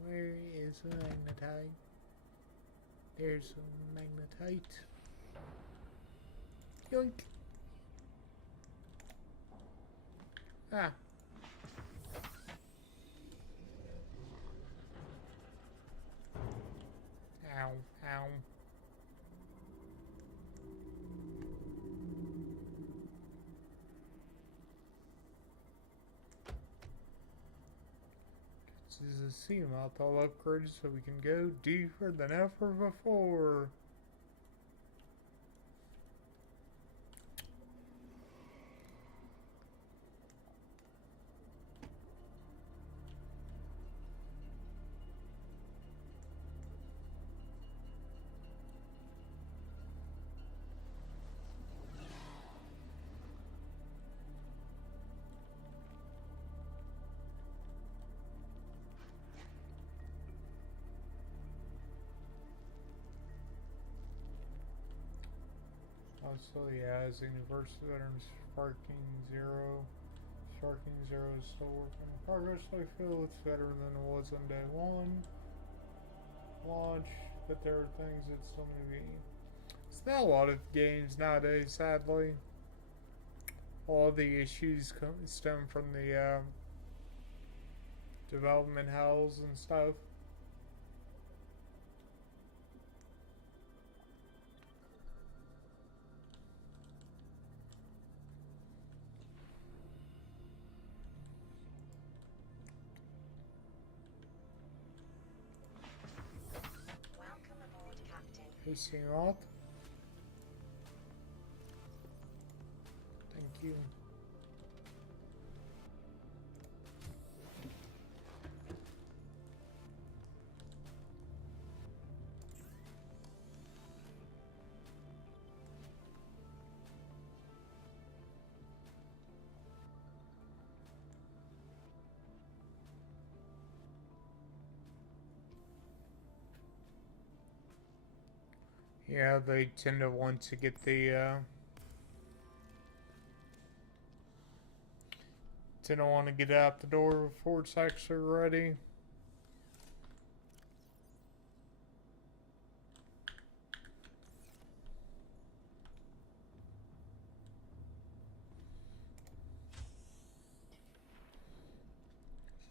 Where is the magnetite? There's some magnetite. Yoink! Ah. Ow, ow. This is a sea mouth all upgraded so we can go deeper than ever before. Also, yeah, Xenoverse Veterans Sparking Zero. Sparking Zero is still working in progress. I feel it's better than it was on day one launch, but there are things that still need to be. It's not a lot of games nowadays, sadly. All the issues stem from the development hells and stuff. Welcome aboard, Captain. Facing off. Thank you. Yeah, they tend to want to get the tend to want to get out the door before it's actually ready.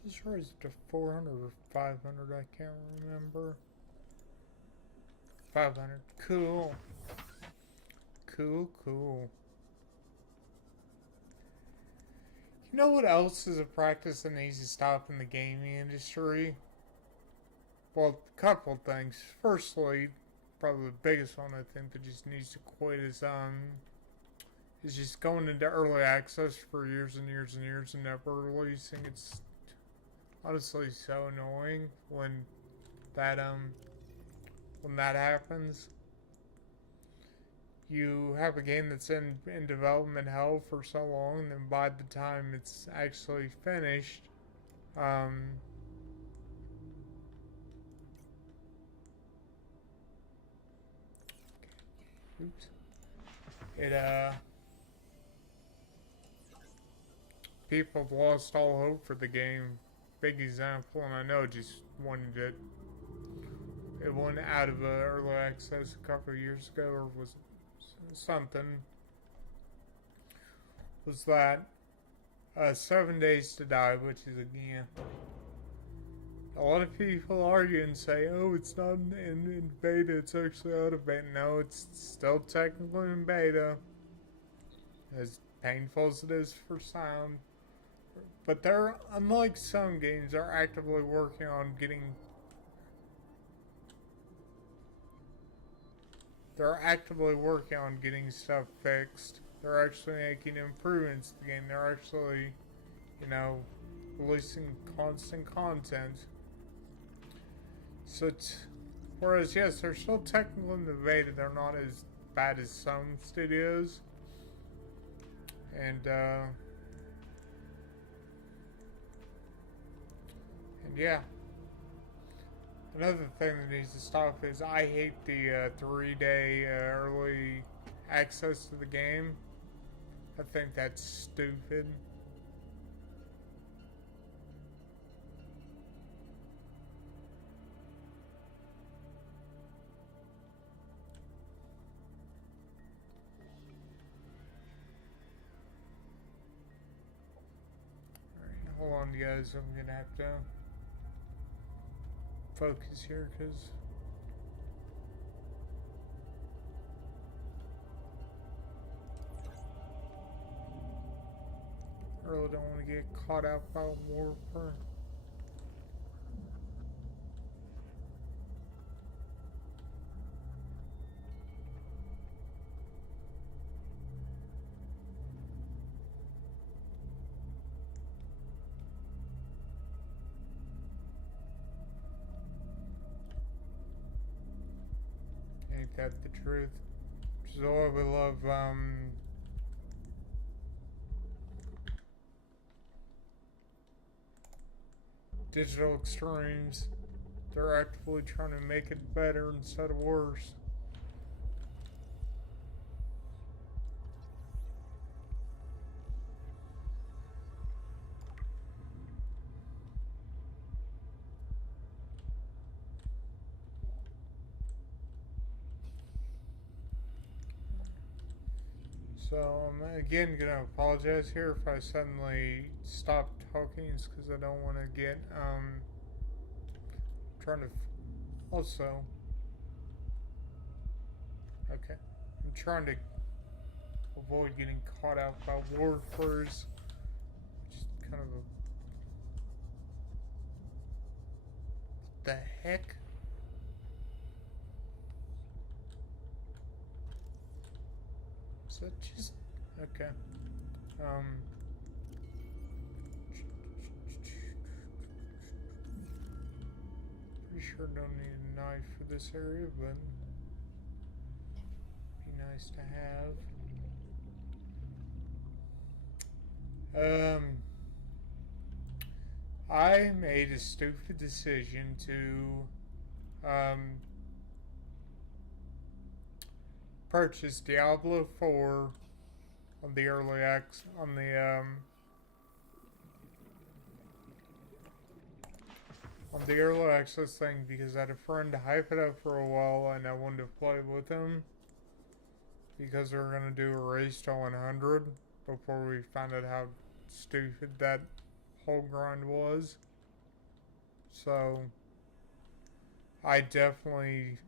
Is this raised to 400 or 500? I can't remember. 500. Cool. Cool. You know what else is a practice that needs to stop in the gaming industry? Well, a couple things. Firstly, probably the biggest one I think that just needs to quit is just going into early access for years and years and years and never releasing. It's honestly so annoying that when that happens. You have a game that's in development hell for so long, and then by the time it's actually finished, oops, people have lost all hope for the game. Big example, and I know just wanted it went out of early access a couple of years ago, or was something, was that 7 Days to Die, which is, again, a lot of people argue and say, oh, it's not in beta, it's actually out of beta. No, it's still technically in beta, as painful as it is for some. But they're, unlike some games, they're actively working on getting stuff fixed. They're actually making improvements to the game. They're actually, releasing constant content. So, whereas, yes, they're still technically in the beta, they're not as bad as some studios. And yeah. Another thing that needs to stop is I hate the 3-day early access to the game. I think that's stupid. Alright, hold on guys, I'm gonna have to focus here because I really don't want to get caught out by Warper. Ain't that the truth? Which is why we love, Digital Extremes. They're actively trying to make it better instead of worse. So I'm again gonna apologize here if I suddenly stop talking. It's because I don't want to get trying to also okay. I'm trying to avoid getting caught out by warfers, which is kind of a what the heck. So just okay. Pretty sure don't need a knife for this area, but be nice to have. I made a stupid decision to purchase Diablo 4 on the early access on the early access thing because I had a friend hype it up for a while and I wanted to play with him because we were gonna do a race to 100 before we found out how stupid that whole grind was. So I definitely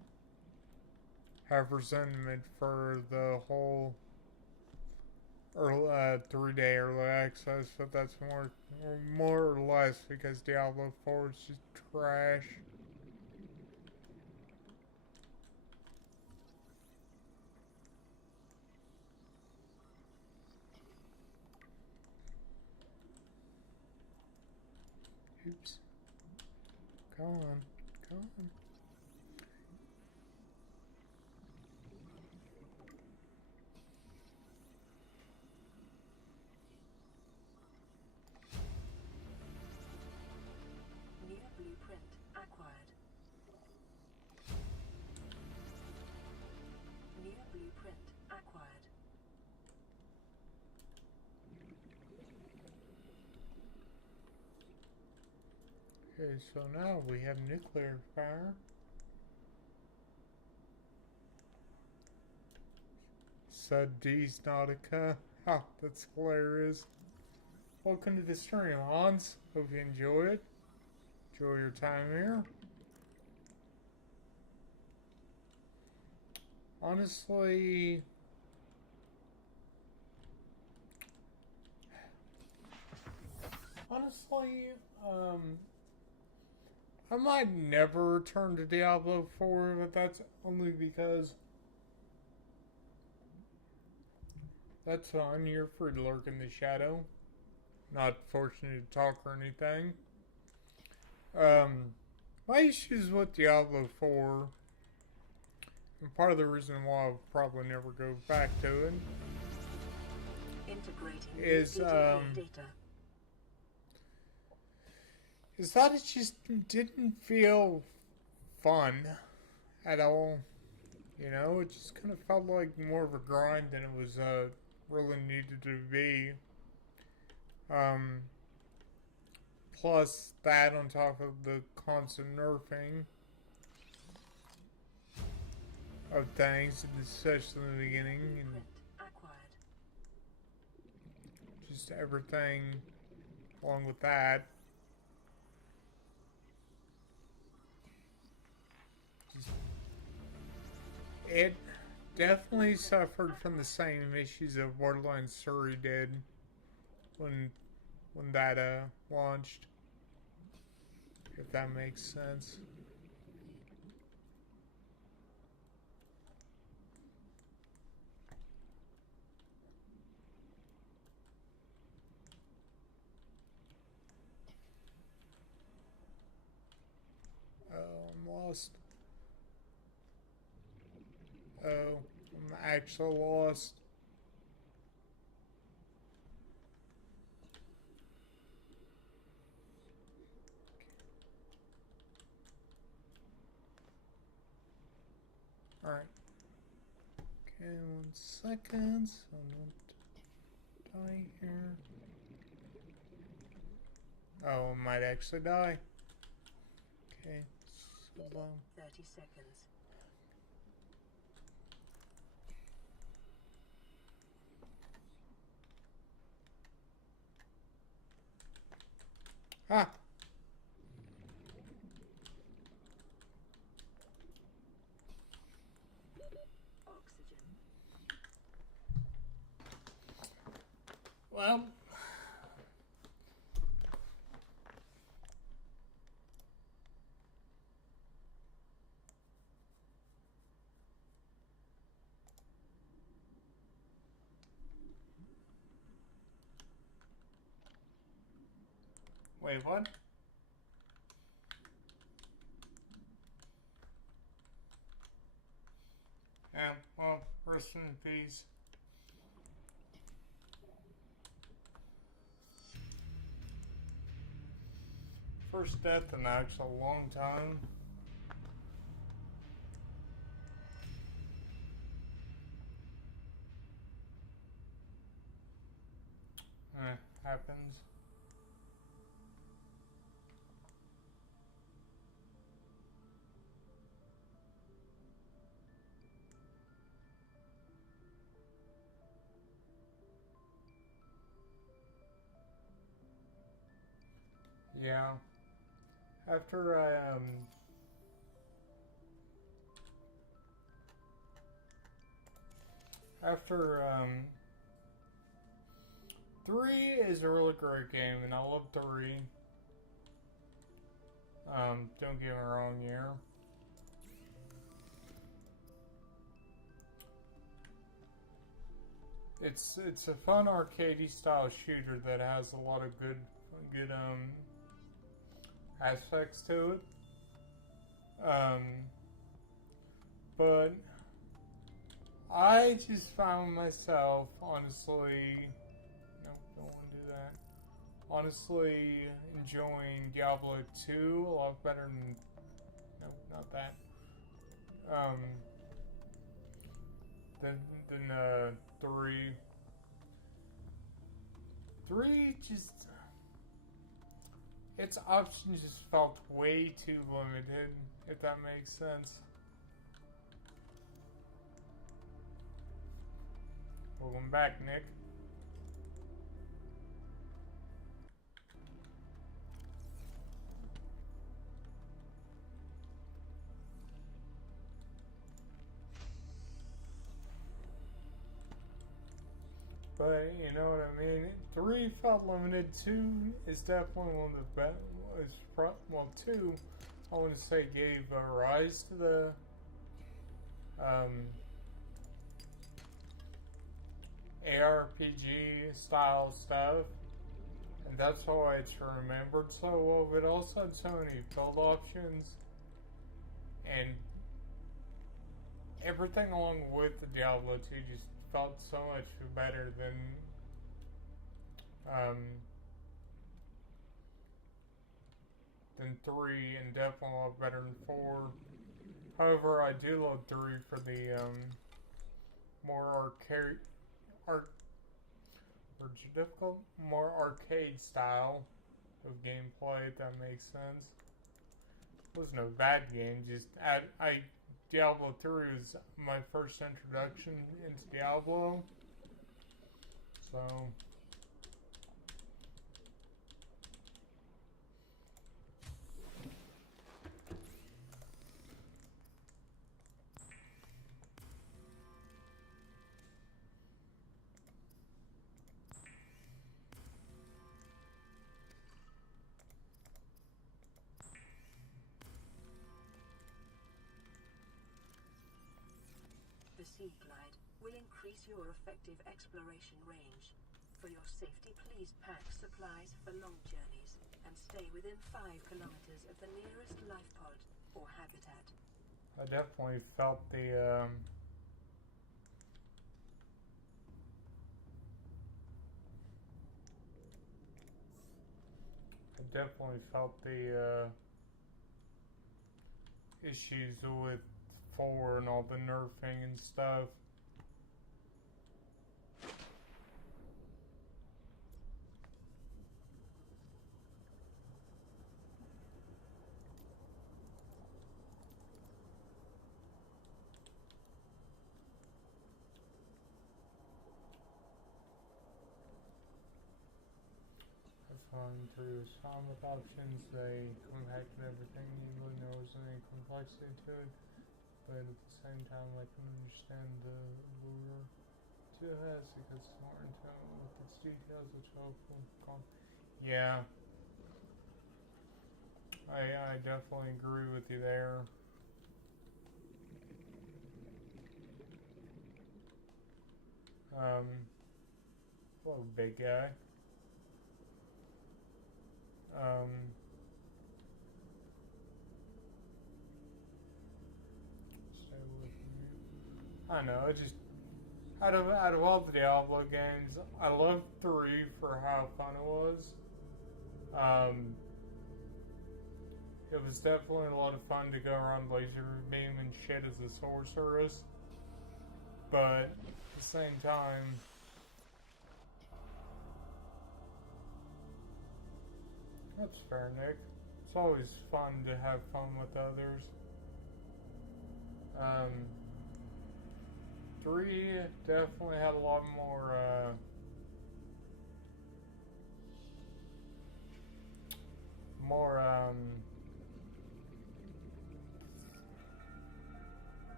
have resentment for the whole early, 3-day early access, but that's more or less because Diablo 4 is just trash. Oops. Come on. Come on. New blueprint acquired. New blueprint acquired. Okay, so now we have nuclear power. Suddees Nautica. Ha, that's hilarious. Welcome to the stream, Hans. Hope you enjoy it. Enjoy your time here. Honestly, I might never return to Diablo 4, but that's only because that's fine. You're free to lurk in the shadow. Not forcing you to talk or anything. My issues with Diablo 4, and part of the reason why I'll probably never go back to it, Integrating is PDA data. is that it just didn't feel fun at all. You know, it just kind of felt like more of a grind than it was really needed to be. Plus that on top of the constant nerfing of things, especially in the beginning, and Print acquired. just everything along with that. It definitely suffered from the same issues of Borderlands 3 did when that launched, if that makes sense. Oh, I'm lost. Oh, I'm actually lost. Alright. Okay, 1 second. So I don't die here. Oh, I might actually die. Okay, so long. 30 seconds. Ah! Oxygen. Well. Wait, what? Yeah, well, rest in peace. First death in actually a long time. Happens. Yeah. After I 3 is a really great game, and I love 3. Don't get me wrong here. It's a fun arcadey style shooter that has a lot of good aspects to it. But I just found myself honestly, no, don't want to do that. Honestly, enjoying Diablo 2 a lot better than, no, not that. Than 3. 3 just, its options just felt way too limited, if that makes sense. Welcome back, Nick. But you know what I mean. 3 felt limited. 2 is definitely one of the best. Well, 2, I want to say, gave a rise to the ARPG style stuff, and that's why it's remembered so well. But also had so many build options and everything along with the Diablo 2 just felt so much better than 3, and definitely a lot better than 4. However, I do love 3 for the more more arcade style of gameplay, if that makes sense. It was no bad game, just Diablo 3 was my first introduction into Diablo, so The Sea Glide will increase your effective exploration range. For your safety, please pack supplies for long journeys and stay within 5 kilometers of the nearest life pod or habitat. I definitely felt the issues with 4 and all the nerfing and stuff. Through some with options, they compact everything easily, knows any complexity to it, but at the same time I can understand the lure to it has because it's more intimate with its details, which hopefully yeah, I definitely agree with you there. Hello, big guy. Stay with me. I know, it just out of all the Diablo games, I love 3 for how fun it was. It was definitely a lot of fun to go around laser beam and shit as a sorceress, but at the same time, that's fair, Nick. It's always fun to have fun with others. 3 definitely had a lot more,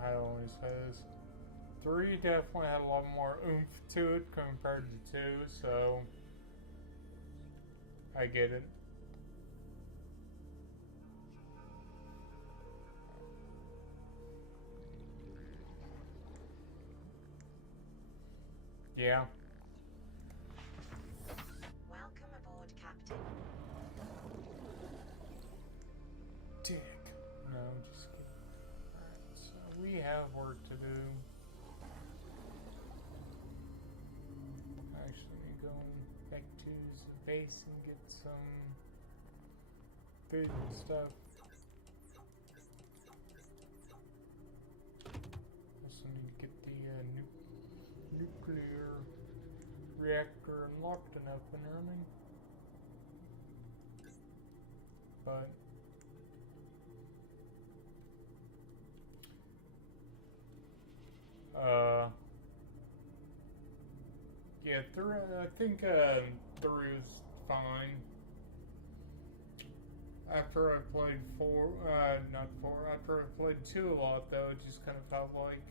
how do I say this? 3 definitely had a lot more oomph to it compared to 2, so I get it. Yeah. Welcome aboard, Captain. Dick. No, just kidding. Alright, so we have work to do. Actually, need to go back to the base and get some food and stuff. Also need to get the nuclear reactor unlocked and up and running. But yeah, I think 3 was fine. After I played 4, not 4, after I played 2 a lot though, it just kind of felt like,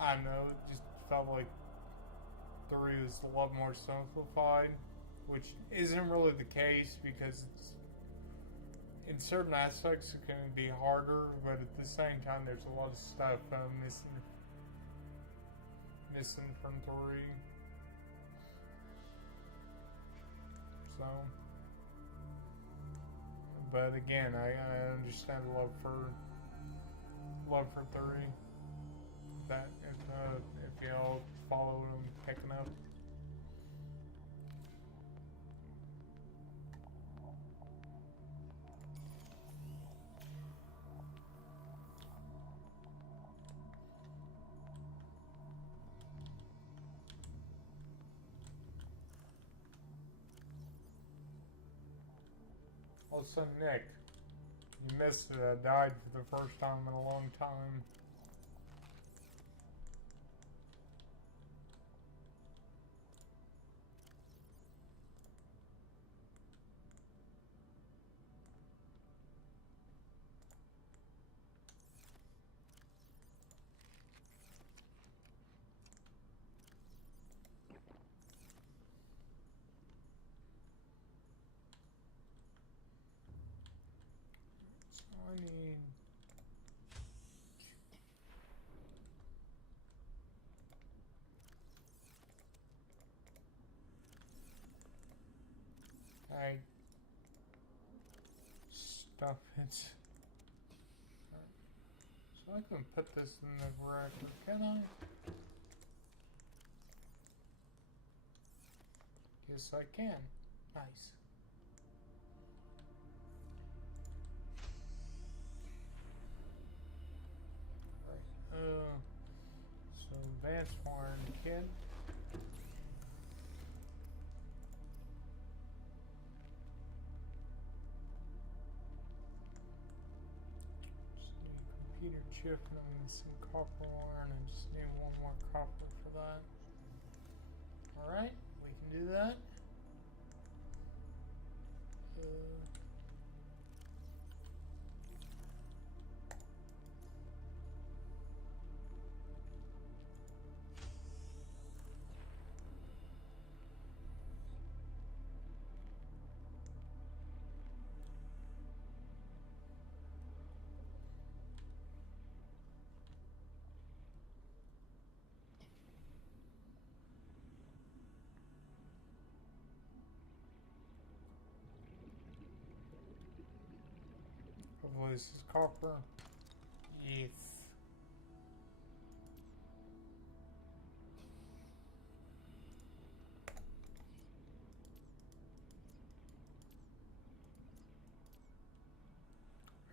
I don't know, it just felt like 3 was a lot more simplified, which isn't really the case because it's, in certain aspects it can be harder, but at the same time there's a lot of stuff missing from 3. So, but again, I understand love for 3. That if y'all follow what I'm picking up. Also, Nick, you missed it. I died for the first time in a long time. So I need... stuff it. So I can put this in the reactor, can I? Yes, I can. Nice. Right. So advanced wiring kit. Computer chip and some copper wire, and I just need one more copper for that. Alright, we can do that. Hopefully this is copper. Yes.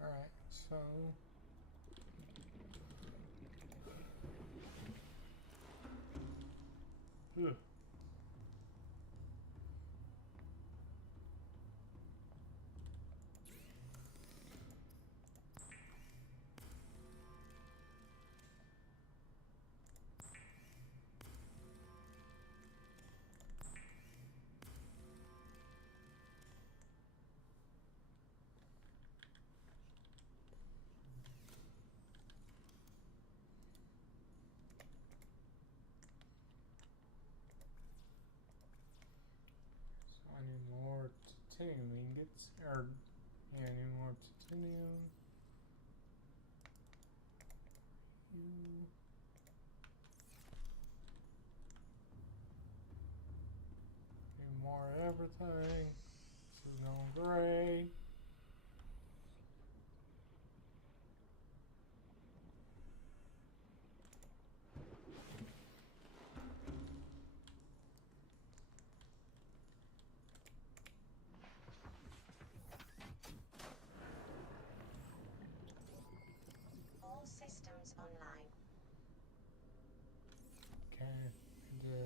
Alright, so... Ugh. or yeah, any more titanium. You. Need more everything. This is going great. All systems online. Okay, had to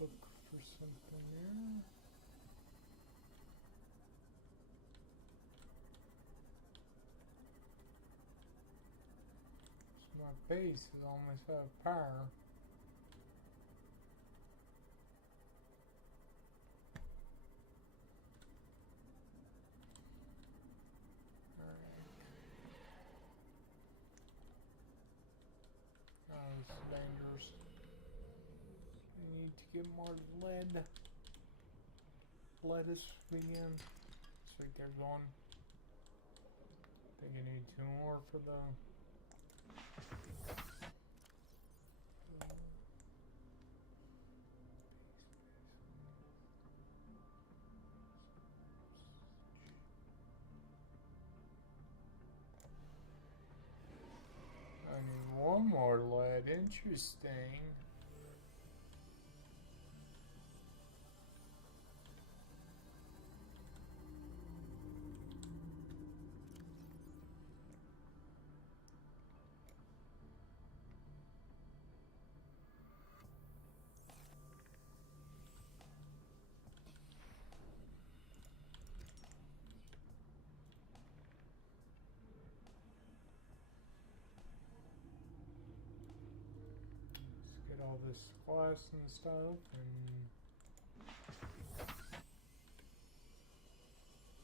look for something there. So my base is almost out of power. Oh, this is dangerous. We need to get more lead. Let us begin. Sweet, there's one. I think I need 2 more for the. I need 1 more lead. Interesting. Let's get all this glass and stuff and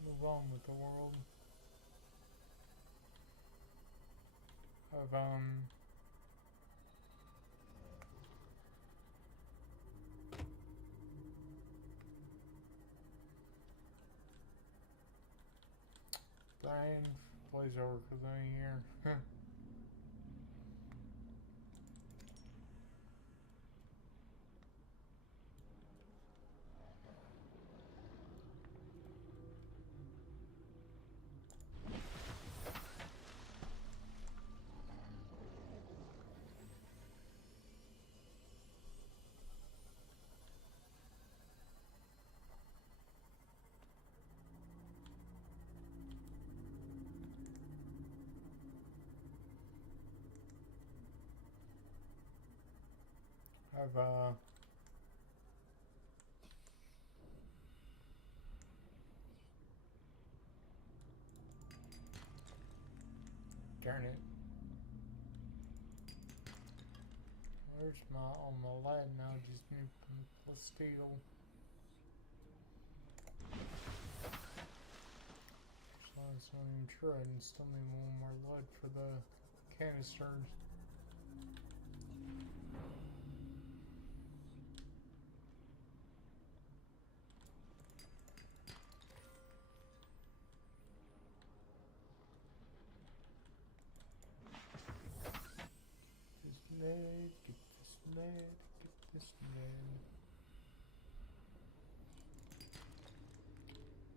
move on with the world. I've dang, plays over because I ain't here. I've darn it. Where's my all my lead now? Just need plus steel. So it's not even true. I still need 1 more lead for the canisters. Lead, get this lead, get this lead.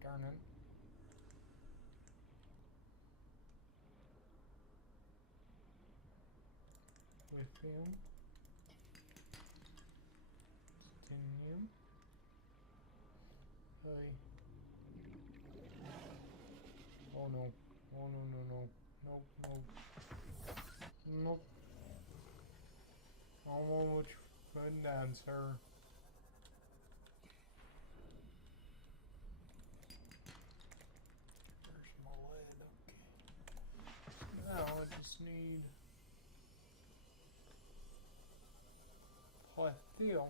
Darn it. Lithium. Titanium. Hey. Oh no. Oh no no no. Nope, nope. Nope. I don't want what you're putting down, sir. There's my lead, okay. Now I just need steel.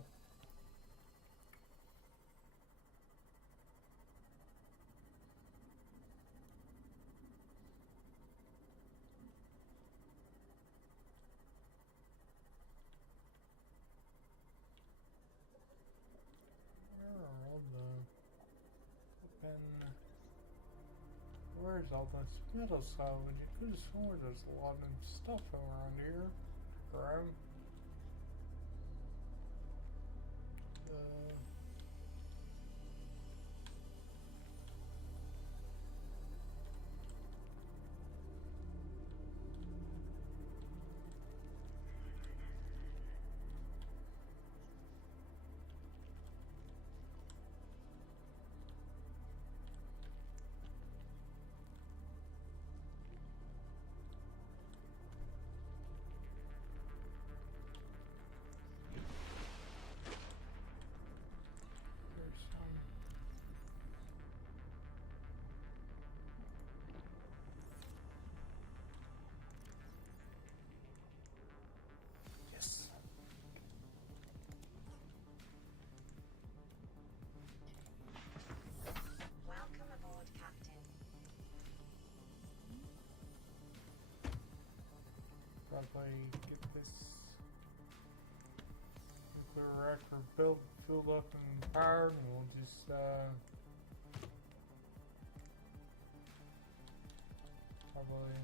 where's all this metal salvage? I could have sworn there's a lot of stuff around here. Grab. Yes. Welcome aboard, Captain. Probably get this nuclear reactor built, filled up and powered, and we'll just probably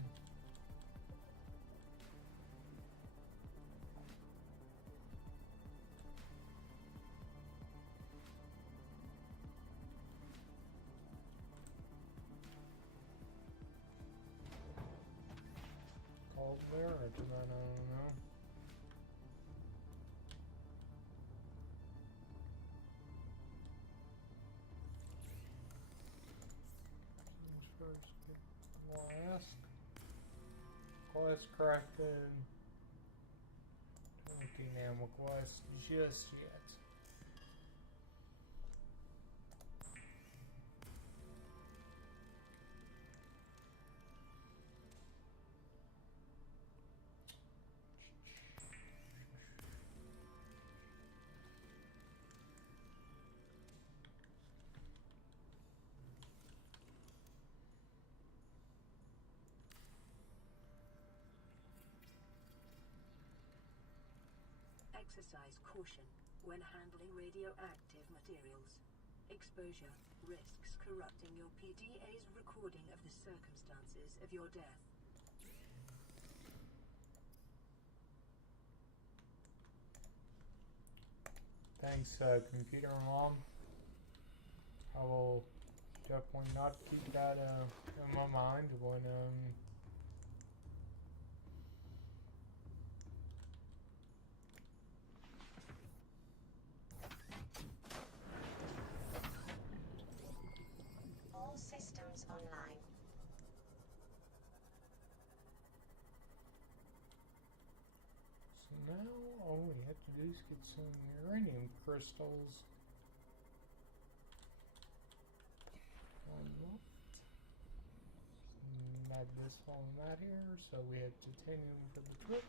call it there, or do I don't know. First, get glass crafted. Don't get enamel glass just yet. Exercise caution when handling radioactive materials. Exposure risks corrupting your PDA's recording of the circumstances of your death. Thanks, computer mom. I will definitely not keep that in my mind when All systems online. So now all we have to do is get some uranium crystals. Add this on that here, so we have titanium for the trip.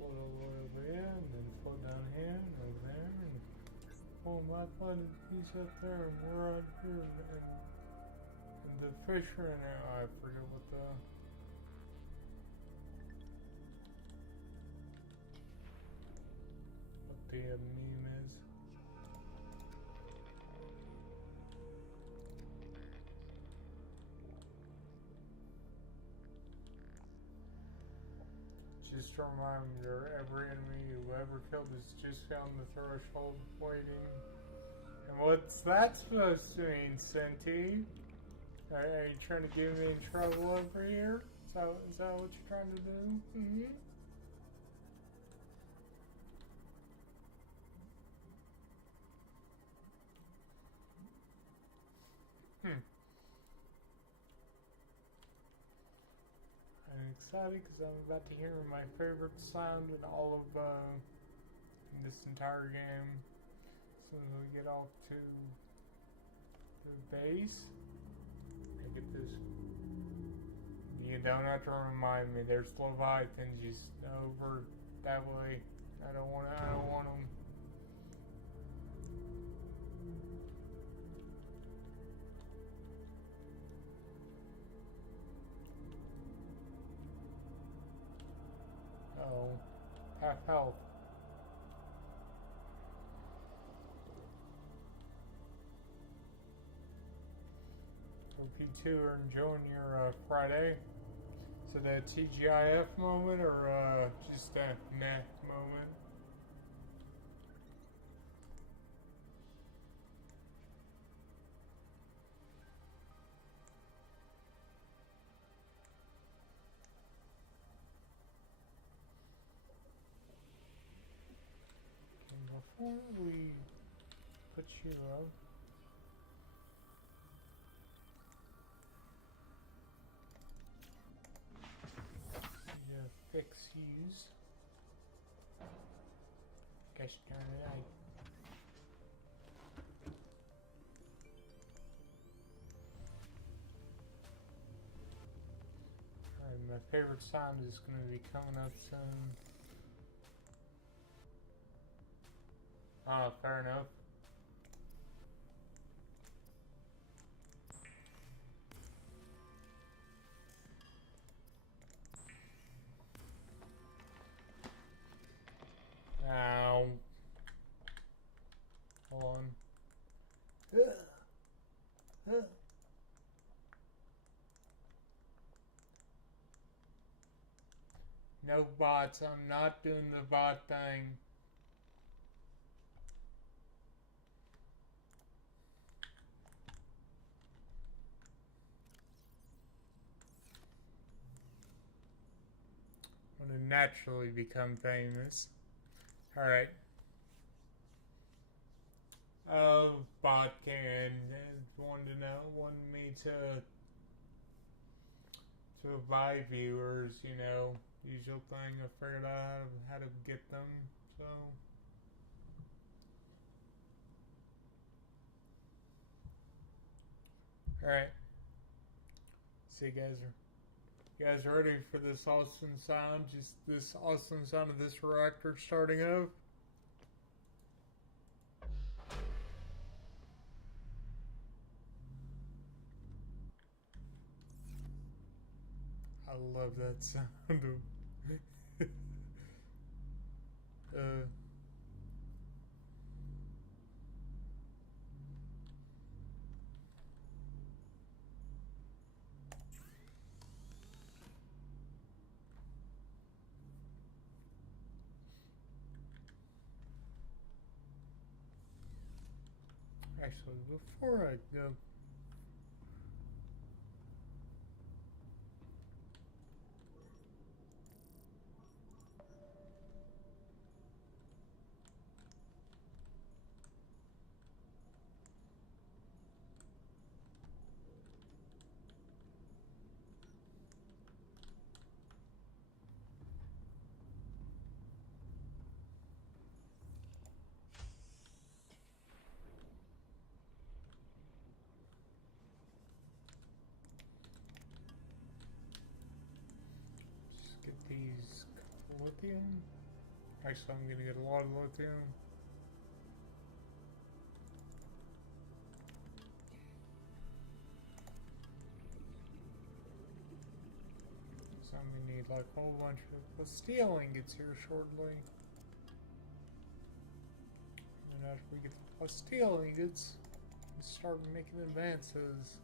Float over here, and then float down here, and over there, and pull my flooded piece up there, and we're out here, and the fish are in there. I forget what the meme is. Just a reminder, every enemy you ever killed is just on the threshold waiting. And what's that supposed to mean, Senti? Are you trying to get me in trouble over here? Is that what you're trying to do? Mm-hmm. I'm excited because I'm about to hear my favorite sound in all of in this entire game. As soon as we get off to the base, I get this. You don't have to remind me. There's Leviathans just over that way. I don't want them. Oh, half health. Hope you two are enjoying your Friday. So that TGIF moment or just a meh moment? Before we put you up, fix use. Gosh darn it, Alright, my favorite sound is going to be coming up soon. Ah, fair enough. Ow. Hold on. No bots, I'm not doing the bot thing. I'm gonna naturally become famous. Alright. Bot can wanted me to buy viewers, you know, usual thing. I figured out how to get them, so. Alright. See you guys are ready for this awesome sound? Just this awesome sound of this reactor starting up? I love that sound of Actually, before I go, just get these lithium. Actually, I'm gonna get a lot of lithium. So I'm gonna need like a whole bunch of steel ingots here shortly. And after we get the steel ingots, we start making advances.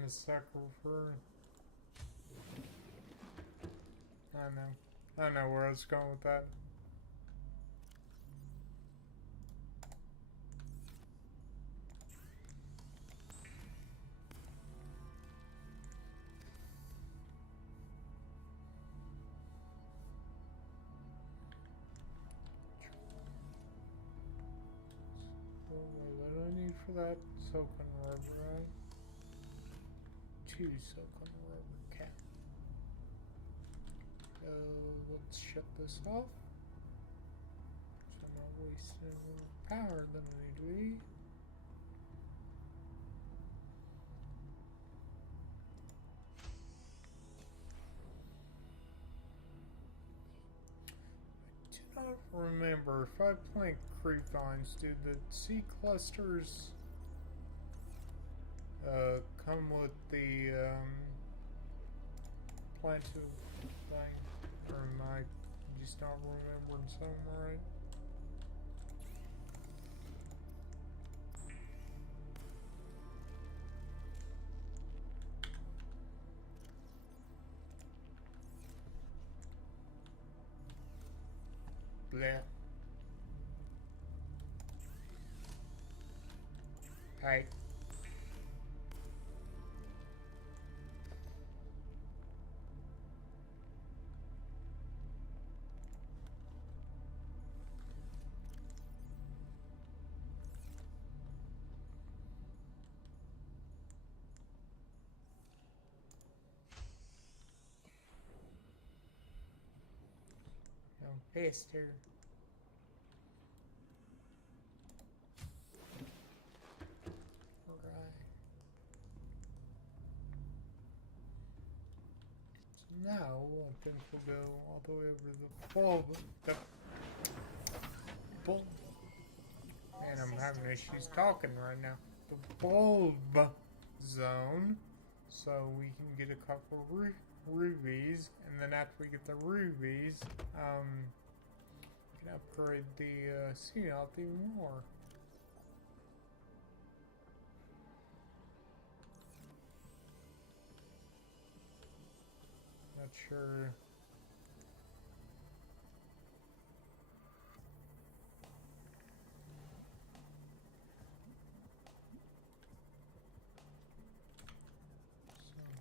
I'm a sucker for. I know where I was going with that. What do I need for that? Silken rubber, right? 2 silken rubber cap. Let's shut this off. So I'm not wasting more power than I need to be. I do not remember if I plant creep vines, do the seed clusters come with the plant thing? Or am I just not remembering something right? Bleh. Hey. I'm pissed here. Now, I think we'll go all the way over to the bulb. Bulb. Man, I'm having issues talking right now. The bulb zone. So we can get a couple rubies. And then after we get the rubies, we can upgrade the sea health even more. Not sure.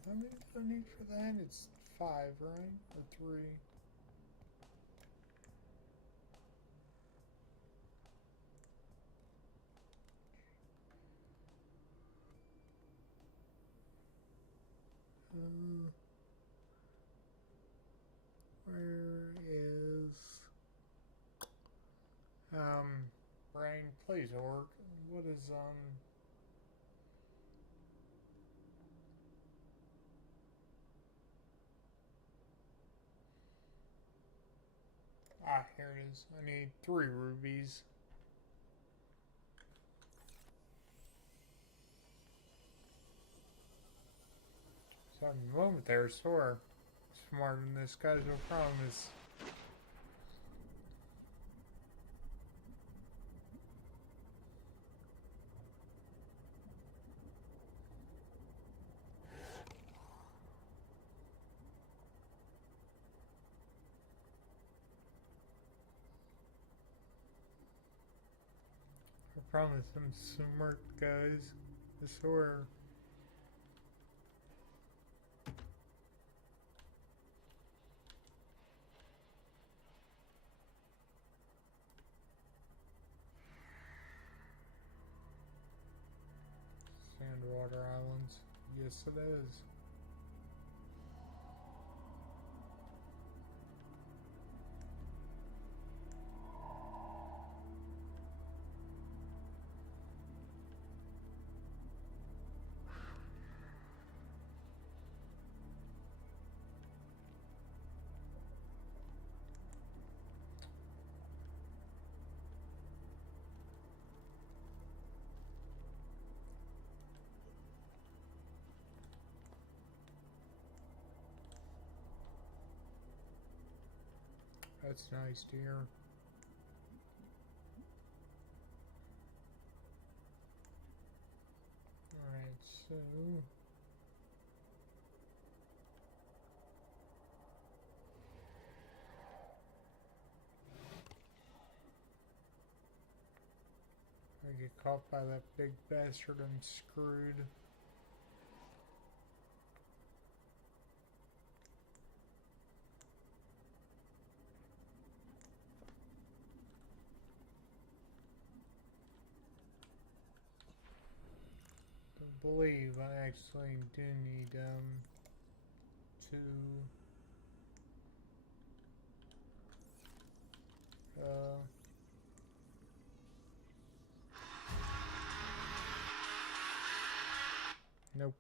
So how many do I need for that? It's 5, right? Or 3? Where is brain, please work. What is here it is. I need 3 rubies. So at the moment there, Sora smarter than this guy's no problem is. I promise I'm smart, guys. I swear. Sandwater Islands. Yes, it is. That's nice to hear. Alright, so get caught by that big bastard, I'm screwed. I believe I actually do need to nope.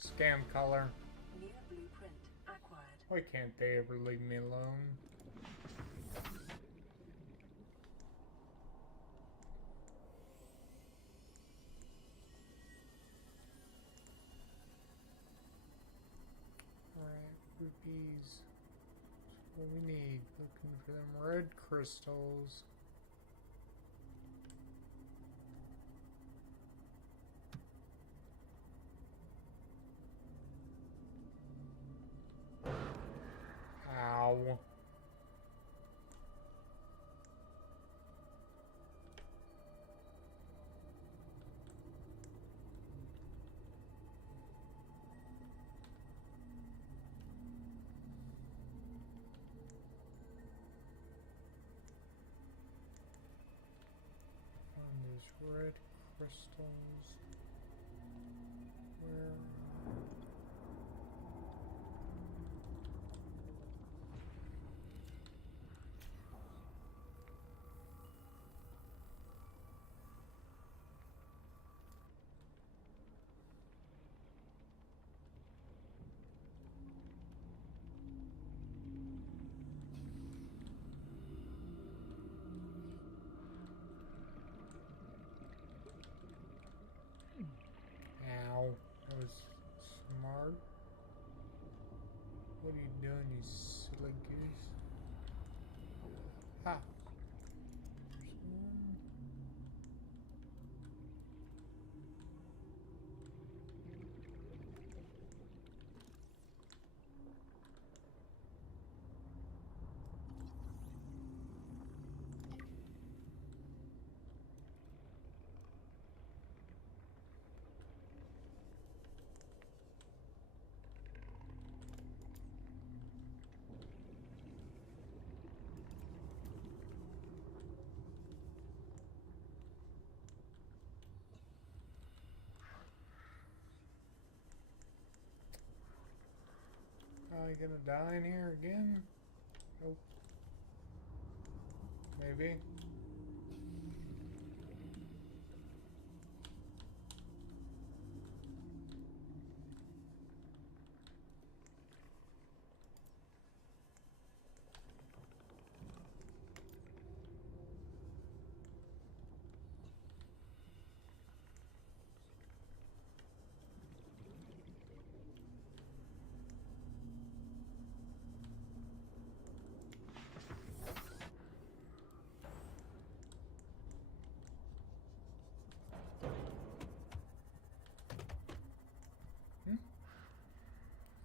Scam caller. New blueprint acquired. Why can't they ever leave me alone? Alright, rupees. That's what we need. Looking for them red crystals. Ow. Find those red crystals. Where? Ow. That was smart. What are you doing, you silly goose? Ha! There's one. Am I gonna die in here again? Nope. Maybe.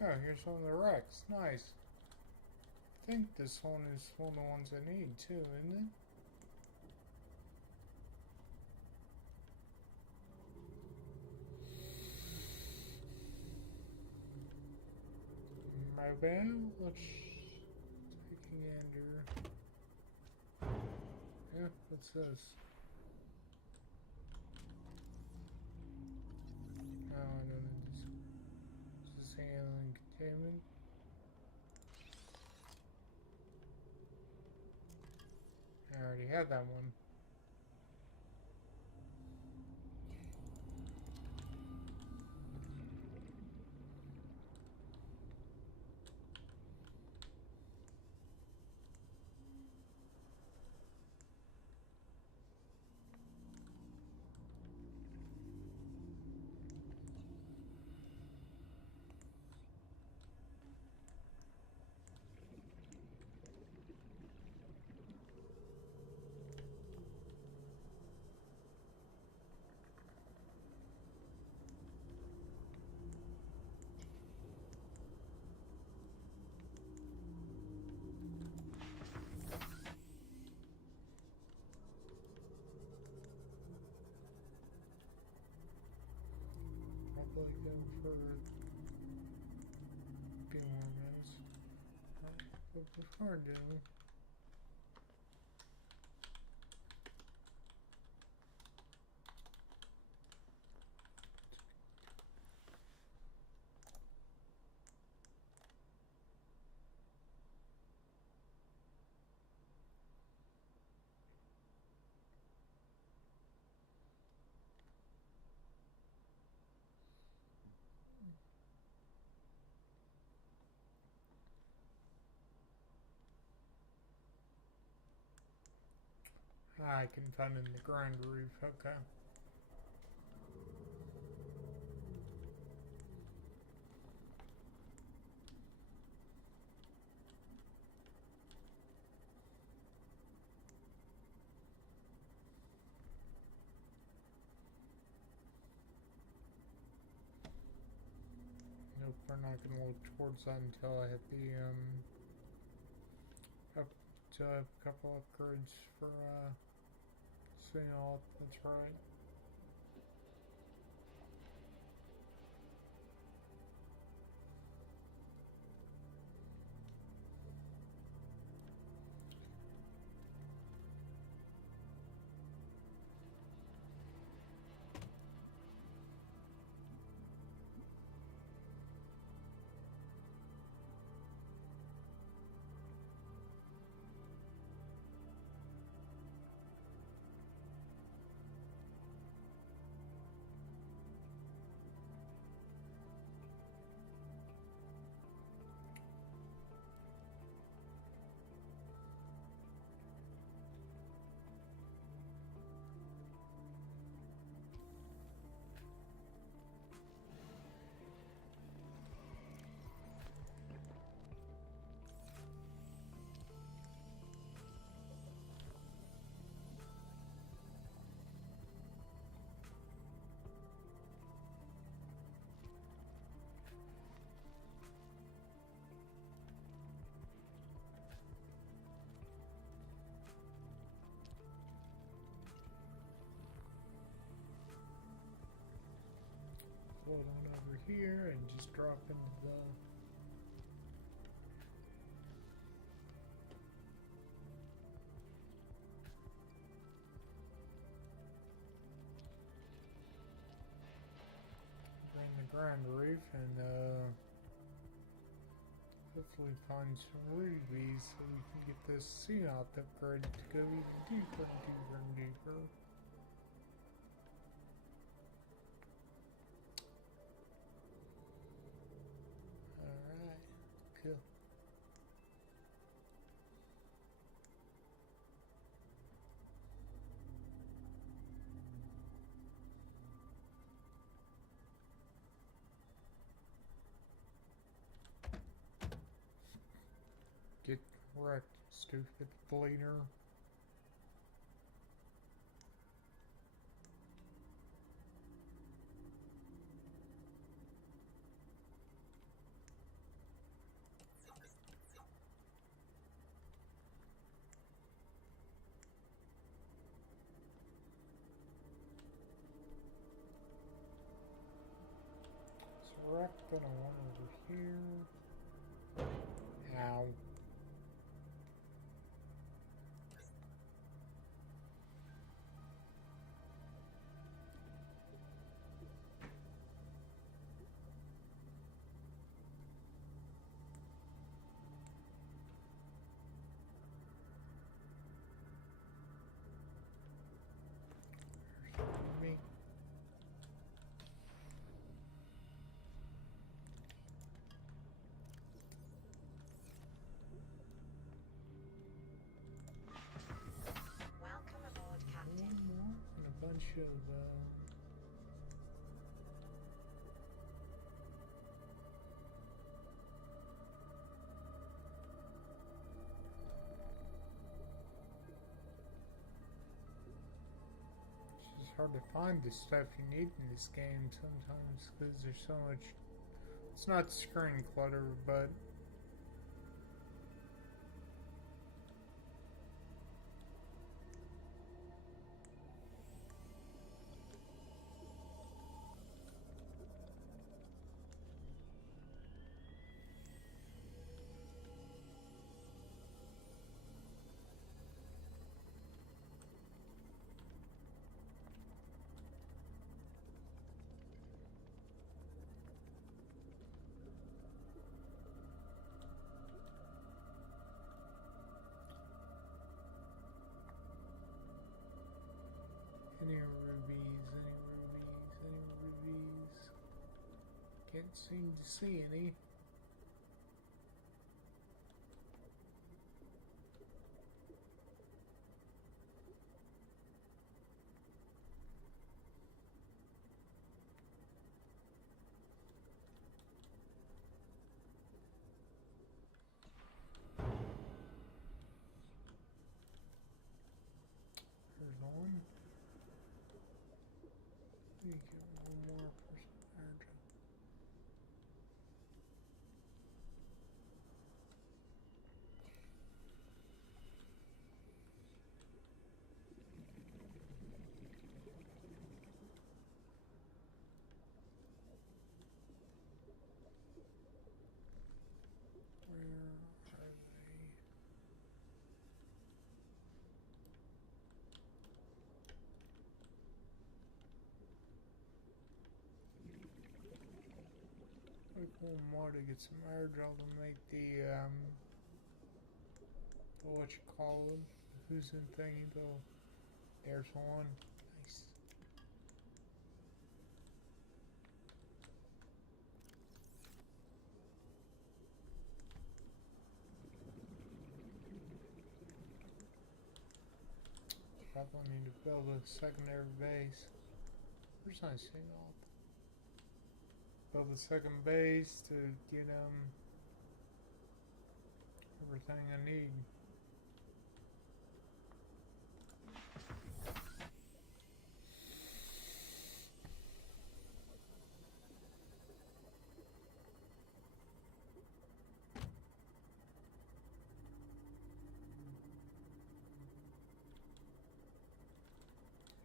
Oh, here's one of the wrecks. Nice. I think this one is one of the ones I need too, isn't it? Maybe. Let's take a gander. Yeah, what's this? Oh, I don't know this. Is this alien containment? I already had that one. like them for a few more minutes. But before I do, I can find in the grind reef, okay. Nope, we're not gonna look towards that until I hit the up to a couple upgrades for seeing all. That's right. Float on over here and just drop into the grind reef and hopefully find some rubies so we can get this sea moth upgrade to go even deeper and deeper and deeper. Alright, cool. Get wrecked, stupid bleeder. So we're gonna one over here. Ow. Me. Welcome aboard, Captain. One more and a bunch of it's just hard to find the stuff you need in this game sometimes because there's so much. It's not screen clutter, but Any rubies, any rubies. Can't seem to see any. There's one. You get one more for some energy. Where are they? Like one more to get some air gel to make the what you call it? Who's in thingy though? There's one. Nice. Probably need to build a secondary base. Where's my signal? Build a second base to get everything I need.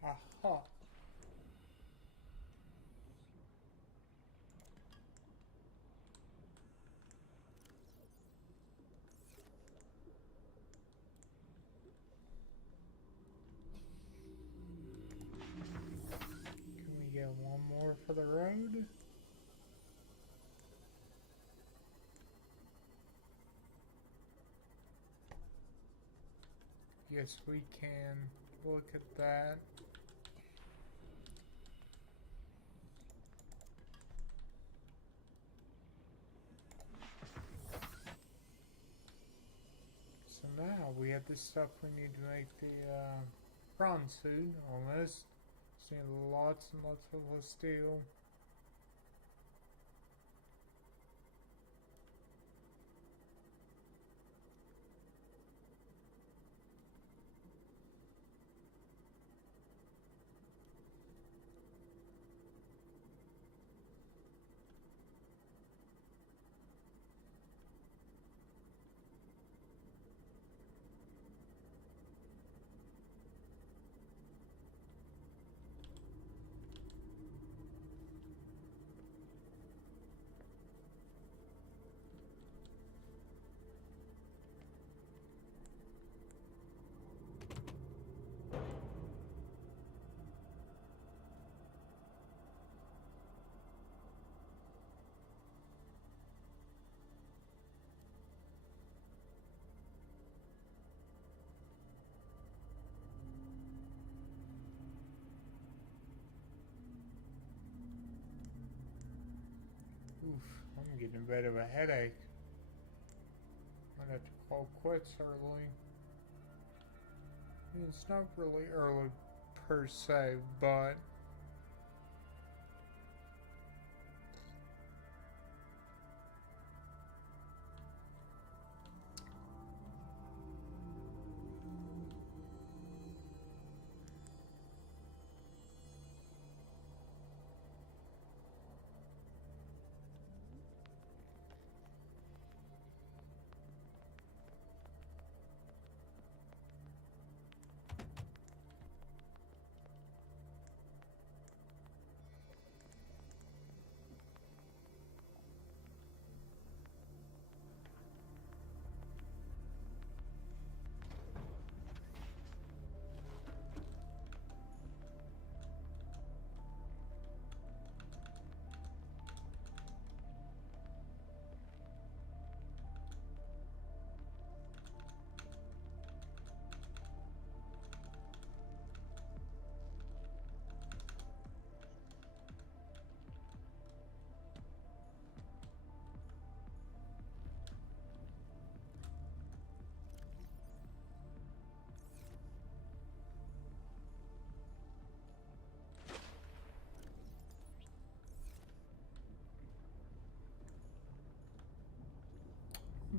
Aha. Can we get one more for the road? Yes, we can. Look at that. So now we have this stuff we need to make the bronze suit on this. Just need lots and lots of steel. Oof, I'm getting a bit of a headache. Might have to call quits early. I mean, it's not really early per se, but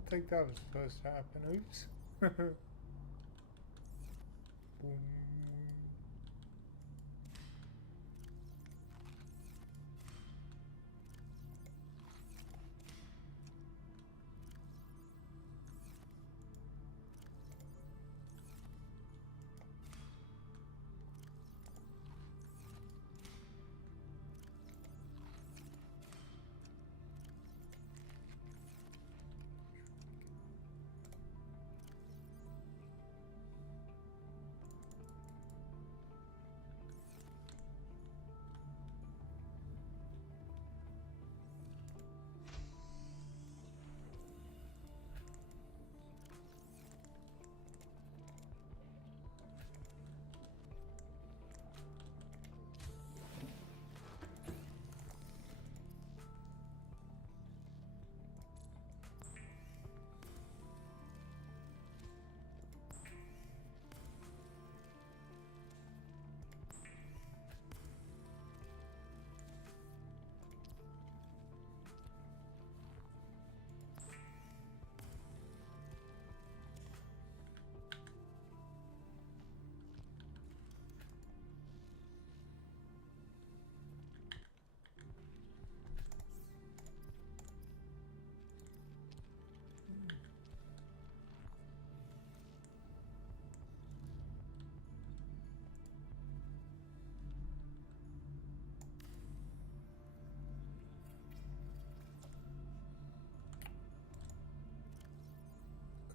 think that was supposed to happen. Oops. Boom.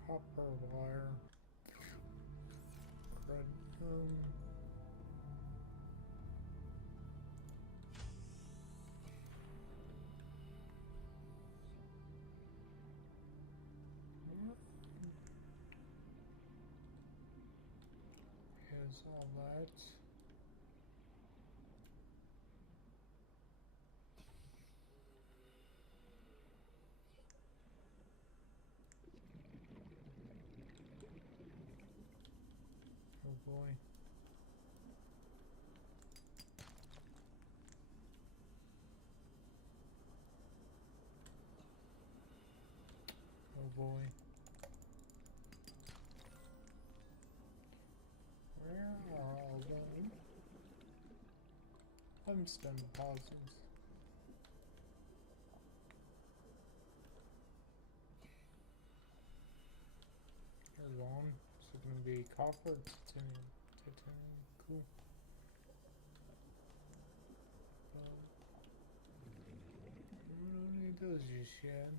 Copper wire. Crud. Here's all that. Oh boy. Oh boy. Where are all the tungsten deposits? There's one. Is it gonna be copper, titanium? Titanium, cool. We don't need those just yet.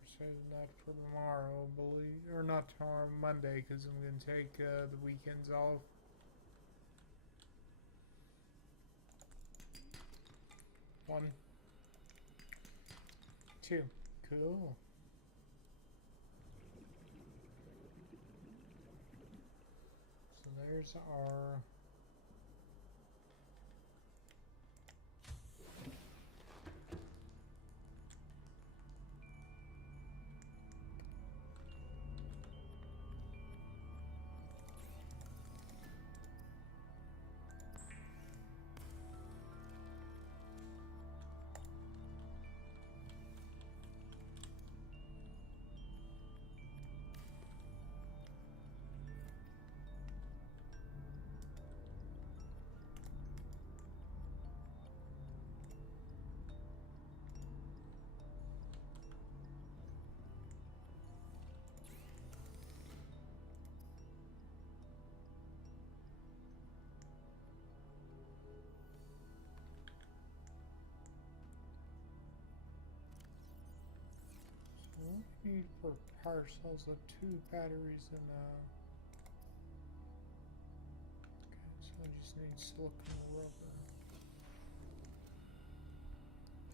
We're saving that for tomorrow, believe, or not tomorrow, Monday, because I'm gonna take the weekends off. One, two, cool. So there's our what do we need for power cells of 2 batteries and okay, so I just need silicone rubber.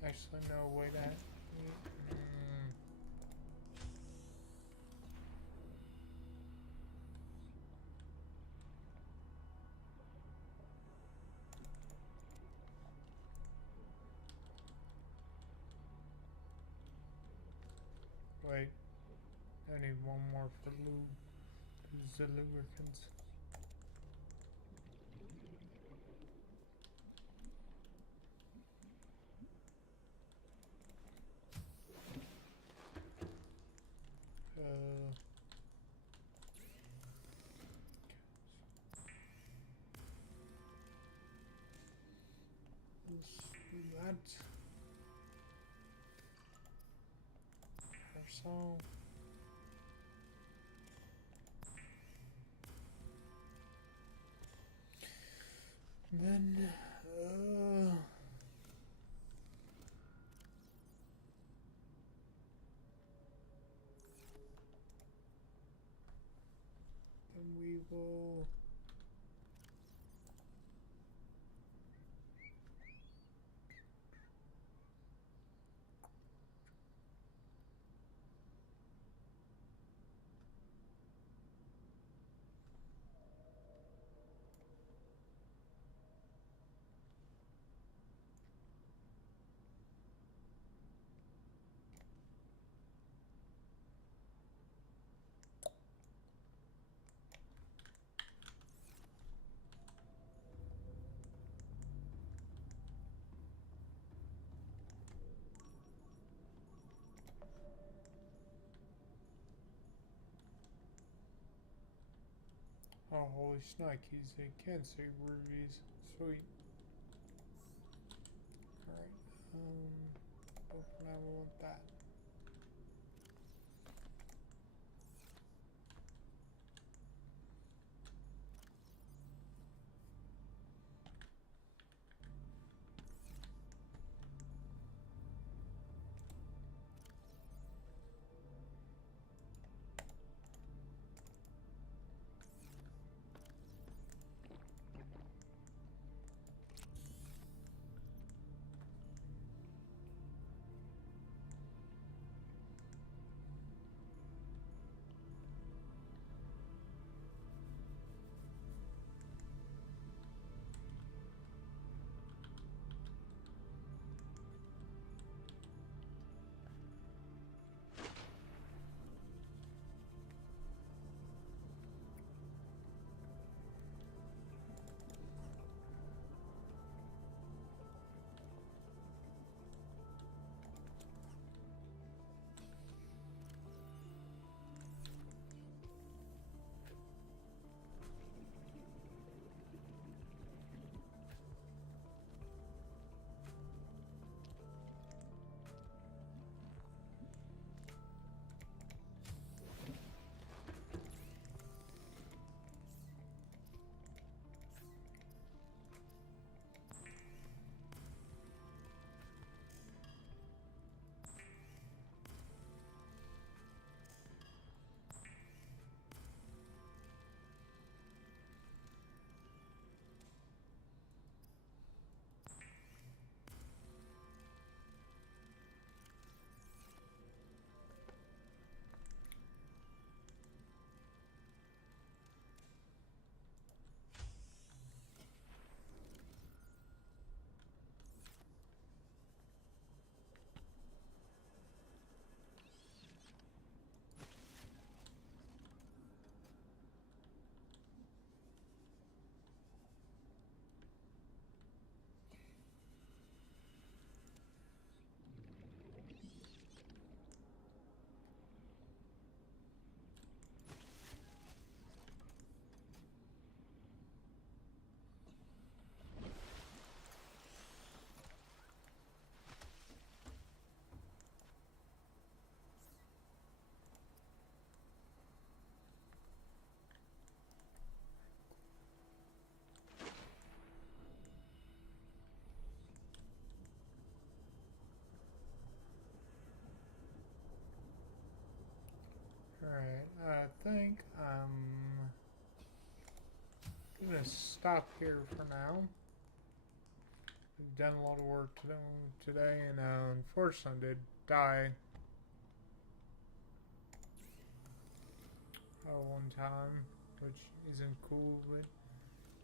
Actually, no, wait, wait, I need one more for lube. Use the lubricants. do that. Or so. Then, we will oh, holy shnikes, they can save rubies. Sweet. Alright, open, I want that. Alright, I think I'm gonna stop here for now. I've done a lot of work today, and unfortunately did die one time, which isn't cool, but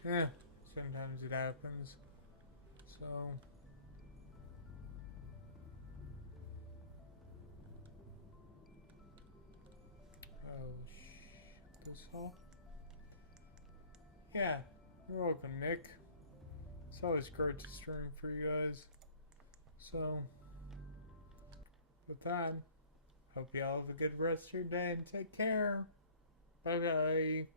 yeah, sometimes it happens. So this all. Yeah, you're welcome, Nick. It's always great to stream for you guys. So, with that, hope you all have a good rest of your day and take care. Bye bye.